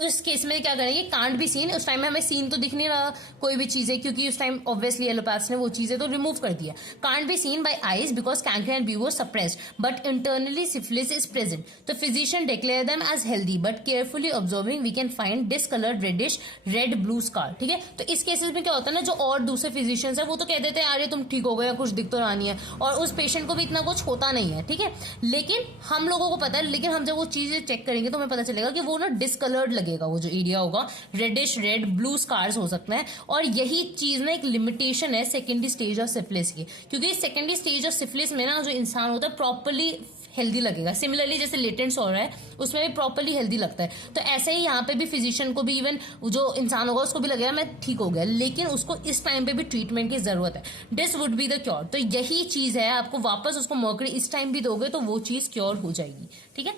उस केस में क्या करेंगे, कांट भी सीन, उस टाइम में हमें सीन तो दिख नहीं रहा कोई भी चीजें क्योंकि उस टाइम ऑब्वियसली एलोपैथ्स ने वो चीजें तो रिमूव कर दिया। Can't be seen by eyes because chancre and bubo suppressed but internally syphilis is present. तो physician declare them as healthy but carefully observing we can find discoloured reddish red blue scar, ठीक है। तो इस cases में क्या होता है ना, जो और दूसरे फिजिशियंस है वो तो कह देते हैं अरे तुम ठीक हो गए, कुछ दिख तो रहा नहीं है, और उस पेशेंट को भी इतना कुछ होता नहीं है, ठीक है। लेकिन हम लोगों को पता है, लेकिन हम जब वो चीजें चेक करेंगे तो हमें पता चलेगा कि वो ना डिसकलर्ड लगेगा, वो जो एरिया होगा रेडिश रेड ब्लू स्कार्स हो सकते हैं। और यही चीज ना एक लिमिटेशन है सेकेंडरी स्टेज ऑफ सिफिलिस की, क्योंकि सेकेंडरी स्टेज ऑफ सिफिलिस में ना जो इंसान होता है प्रॉपरली हेल्दी लगेगा। सिमिलरली जैसे लेटेंट्स हो रहा है उसमें भी प्रॉपरली हेल्दी लगता है, तो ऐसे ही यहाँ पे भी फिजिशियन को भी इवन जो इंसान होगा उसको भी लगेगा मैं ठीक हो गया, लेकिन उसको इस टाइम पे भी ट्रीटमेंट की जरूरत है। This would be the cure. तो यही चीज है, आपको वापस उसको मर्करी इस टाइम भी दोगे तो वो चीज क्योर हो जाएगी, ठीक है।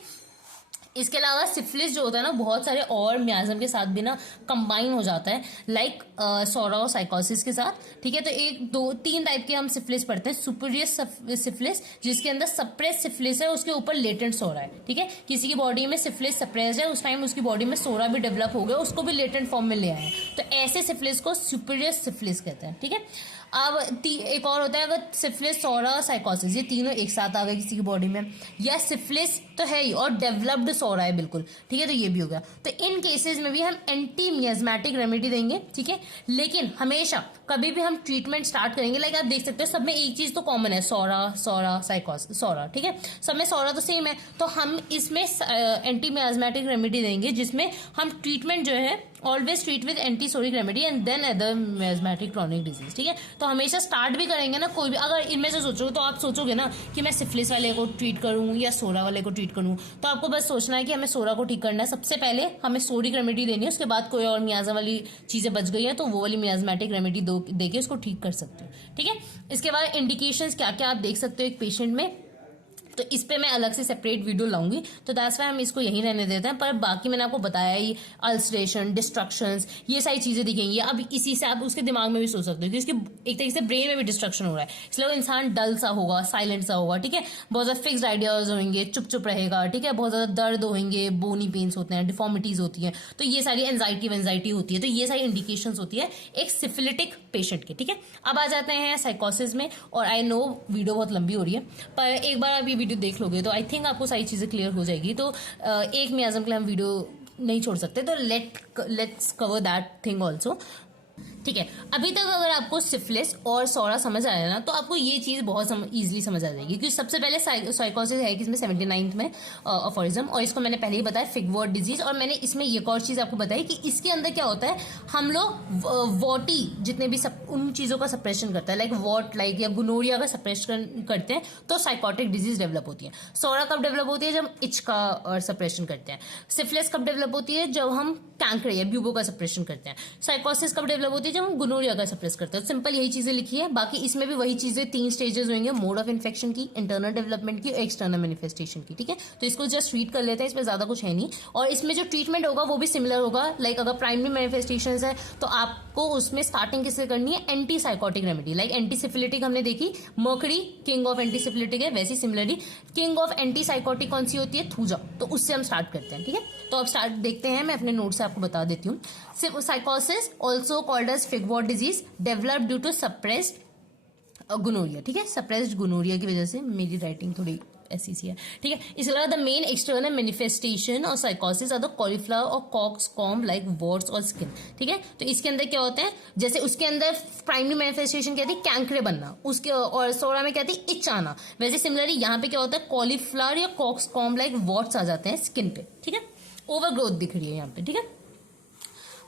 इसके अलावा सिफिलिस जो होता है ना बहुत सारे और मियाज्म के साथ भी ना कंबाइन हो जाता है, लाइक सोरा और साइकोसिस के साथ, ठीक है। तो एक दो तीन टाइप के हम सिफिलिस पढ़ते हैं। सुपीरियस सिफिलिस जिसके अंदर सप्रेस सिफिलिस है, उसके ऊपर लेटेंट सोरा है, ठीक है। किसी की बॉडी में सिफिलिस सप्रेस है, उस टाइम उसकी बॉडी में सोरा भी डेवलप हो गया, उसको भी लेटेंट फॉर्म में ले आए, तो ऐसे सिफिलिस को सुपीरियस सिफिलिस कहते हैं, ठीक है। अब एक और होता है अगर सिफिलिस सोरा साइकोसिस ये तीनों एक साथ आ गए किसी की बॉडी में, या सिफिलिस तो है ही और डेवलप्ड सोरा है बिल्कुल, ठीक है, तो ये भी हो गया। तो इन केसेस में भी हम एंटी मियाज्मेटिक रेमेडी देंगे, ठीक है। लेकिन हमेशा कभी भी हम ट्रीटमेंट स्टार्ट करेंगे, लाइक आप देख सकते हो सब में एक चीज तो कॉमन है, सोरा साइकोसिस सोरा, ठीक है, सब में सोरा तो सेम है, तो हम इसमें एंटी मियाज्मेटिक रेमेडी देंगे जिसमें हम ट्रीटमेंट जो है always treat with anti psoric remedy and then other miasmatic chronic disease, ठीक है। तो हमेशा स्टार्ट भी करेंगे ना कोई भी, अगर इनमें से सोचोगे तो आप सोचोगे ना कि मैं सिफिलिस वाले को ट्रीट करूं या सोरा वाले को ट्रीट करूं, तो आपको बस सोचना है कि हमें सोरा को ठीक करना है, सबसे पहले हमें सोरिक रेमेडी देनी है, उसके बाद कोई और मियाजा वाली चीजें बच गई है तो वो वाली मियाज्मेटिक रेमेडी देके उसको ठीक कर सकते हो, ठीक है। इसके बाद इंडिकेशंस क्या क्या आप देख सकते हो एक पेशेंट में, तो इस पे मैं अलग से सेपरेट वीडियो लाऊंगी, तो दैट्स व्हाई हम इसको यहीं रहने देते हैं। पर बाकी मैंने आपको बताया ही, अल्सरेशन, डिस्ट्रक्शंस, ये सारी चीजें दिखेंगी। अब इसी से आप उसके दिमाग में भी सोच सकते हो कि उसके एक तरीके से ब्रेन में भी डिस्ट्रक्शन हो रहा है, इसलिए वो इंसान डल सा होगा, साइलेंट सा होगा, ठीक है, बहुत ज्यादा फिक्स्ड आइडियाज होंगे, चुप चुप रहेगा, ठीक है, बहुत ज्यादा दर्द होंगे, बोनी पेन्स होते हैं, डिफॉर्मिटीज होती हैं, तो ये सारी एंजाइटी होती है, तो ये सारी इंडिकेशंस होती है एक सिफिलिटिक पेशेंट की, ठीक है। अब आ जाते हैं साइकोसिस में, और आई नो वीडियो बहुत लंबी हो रही है पर एक बार आप ये वीडियो देख लोगे तो आई थिंक आपको सारी चीजें क्लियर हो जाएगी। तो एक मियाज्म के लिए हम वीडियो नहीं छोड़ सकते, तो let's cover that thing also, ठीक है। अभी तक अगर आपको सिफिलिस और सोरा समझ आया ना तो आपको ये चीज बहुत इजीली समझ आ जाएगी, क्योंकि सबसे पहले साइकोसिस है कि इसमें 79th में अफोरिज्म, और इसको मैंने पहले ही बताया फिगवर्ड डिजीज, और मैंने इसमें एक और चीज आपको बताई कि इसके अंदर क्या होता है, हम लोग वॉटी जितने भी उन चीजों का सप्रेशन करता है, लाइक वॉट लाइक या गुनोरिया का सप्रेशन करते हैं तो साइकोटिक डिजीज डेवलप होती है। सोरा कब डेवलप होती है, जब इच का सप्रेशन करते हैं। सिफिलिस कब डेवलप होती है, जब हम कैंकर या ब्यूबो का सप्रेशन करते हैं। साइकोसिस कब डेवलप होती है, जब हम गुनोरिया का सप्रेस करते हैं। सिंपल यही चीजें लिखी है, बाकी इसमें भी वही चीजें 3 स्टेजेस होंगे, मोड ऑफ इन्फेक्शन की, इंटरनल डेवलपमेंट की, एक्सटर्नल मैनिफेस्टेशन की, ठीक है। तो इसको जस्ट रीड कर लेते हैं, इसमें ज्यादा कुछ है नहीं, और इसमें जो ट्रीटमेंट होगा वो भी सिमिलर होगा। लाइक अगर प्राइमरी मैनिफेस्टेशन है तो आपको उसमें स्टार्टिंग किससे करनी है, anti psychotic remedy, like anti syphilitic हमने देखी, mercury king of anti syphilitic है, वैसी similarly king of anti psychotic कौन सी होती है, थूजा, तो उससे हम स्टार्ट करते हैं, ठीक है। तो अब स्टार्ट देखते हैं, मैं अपने नोट से आपको बता देती हूँ। Sycosis also called as figwort disease develop due to suppressed gonorrhoea, ठीक है, सप्रेस्ड गुनोरिया की वजह से, मेरी राइटिंग थोड़ी ऐसी सी है, ठीक है। इसके अलावा द मेन एक्सटर्नल मैनिफेस्टेशन और साइकोसिस आर द कॉलीफ्लावर और कॉक्स कॉम्ब लाइक वॉर्ड्स और स्किन, ठीक है। तो इसके अंदर क्या होता है, जैसे उसके अंदर प्राइमरी मैनिफेस्टेशन क्या थी, कैंकरे बनना, उसके और सोरा में क्या थी, इच आना, वैसे सिमिलरली यहाँ पे क्या होता है, कॉलीफ्लावर या कॉक्स कॉम्ब लाइक वॉर्ड्स आ जाते हैं स्किन पे, ठीक है, ओवरग्रोथ दिख रही है यहाँ पे, ठीक है।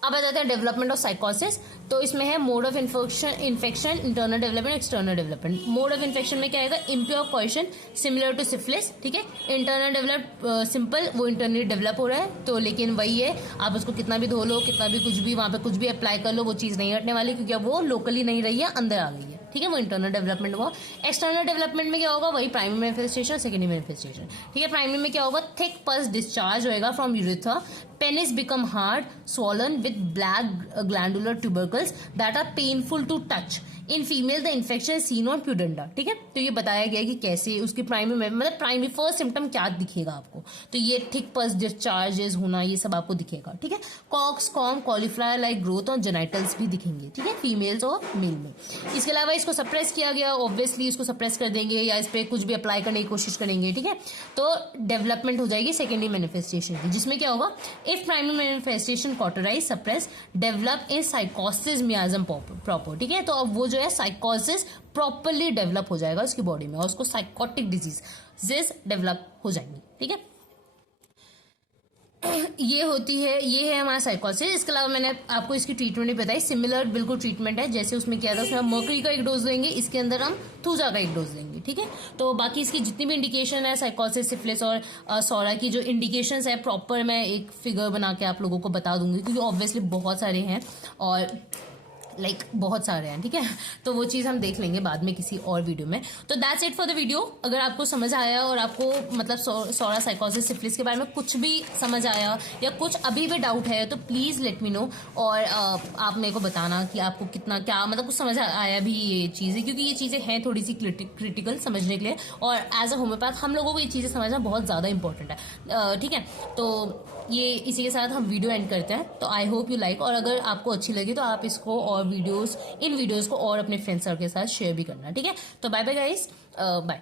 अब आ जाते हैं डेवलपमेंट ऑफ साइकोसिस। तो इसमें है mode of infection, internal development, external development. Mode of infection में क्या आएगा, impure poison similar to syphilis, ठीक है। इंटरनल डेवलप सिंपल, वो इंटरनली डेवलप हो रहा है तो, लेकिन वही है आप उसको कितना भी धो लो, कितना भी कुछ भी वहां पे कुछ भी अप्लाई कर लो, वो चीज नहीं हटने वाली, क्योंकि अब वो लोकली नहीं रही है, अंदर आ गई है, ठीक है। वो इंटरनल डेवलपमेंट हुआ। एक्सटर्नल डेवलपमेंट में क्या होगा, वही प्राइमरी मैनिफेस्टेशन, सेकेंडरी मैनिफेस्टेशन, ठीक है। प्राइमरी में क्या होगा, थिक पस डिस्चार्ज होएगा from urethra, penis become hard swollen with black glandular tubercles that are painful to touch. In female the infection seen on pudenda, ठीक है। तो ये बताया गया कि कैसे उसकी प्राइमरी मतलब प्राइमरी फर्स्ट सिम्टम क्या दिखेगा आपको, तो ये थिक पस डिस्चार्जेस होना, ये सब आपको दिखेगा, ठीक है। Cockscomb, cauliflower like growth और जेनाइटल्स भी दिखेंगे, ठीक है, फीमेल्स और मेल में। इसके अलावा इसको सप्रेस किया गया, ऑब्वियसली इसको सप्रेस कर देंगे या इस पर कुछ भी अप्लाई करने की कोशिश करेंगे, ठीक है। तो डेवलपमेंट हो जाएगी सेकेंडरी मैनिफेस्टेशन की, जिसमें क्या होगा, if primary manifestation cauterise suppress develop in sycosis miasm proper, ठीक है। तो अब वो जो है साइकोसिस प्रॉपरली डेवलप हो जाएगा उसकी बॉडी में और उसको साइकोटिक डिजीज डेवलप हो जाएंगी, ठीक है। ये होती है, ये है हमारा साइकोसिस। इसके अलावा मैंने आपको इसकी ट्रीटमेंट भी बताई, सिमिलर बिल्कुल ट्रीटमेंट है जैसे उसमें किया था। उसमें हम मर्करी का एक डोज लेंगे, इसके अंदर हम थूजा का एक डोज लेंगे, ठीक है। तो बाकी इसकी जितनी भी इंडिकेशन है साइकोसिस, सिफिलिस और सौरा की जो इंडिकेशंस है प्रॉपर मैं एक फिगर बना के आप लोगों को बता दूंगी, क्योंकि ऑब्वियसली बहुत सारे हैं और बहुत सारे हैं, ठीक है। तो वो चीज़ हम देख लेंगे बाद में किसी और वीडियो में। तो that's it for the video. अगर आपको समझ आया और आपको मतलब सौरा, साइकोसिस, सिफिलिस के बारे में कुछ भी समझ आया या कुछ अभी भी डाउट है तो प्लीज़ लेट मी नो, और आप मेरे को बताना कि आपको कितना क्या मतलब कुछ समझ आया भी ये चीज़ें, क्योंकि ये चीज़ें हैं थोड़ी सी क्रिटिकल समझने के लिए, और एज अ होम्योपैथ हम लोगों को ये चीज़ें समझना बहुत ज़्यादा इंपॉर्टेंट है, ठीक है। तो ये इसी के साथ हम वीडियो एंड करते हैं। तो आई होप यू लाइक, और अगर आपको अच्छी लगी तो आप इसको और इन वीडियोस को और अपने फ्रेंड्स सर्कल के साथ शेयर भी करना, ठीक है। तो बाय बाय गाइस, बाय।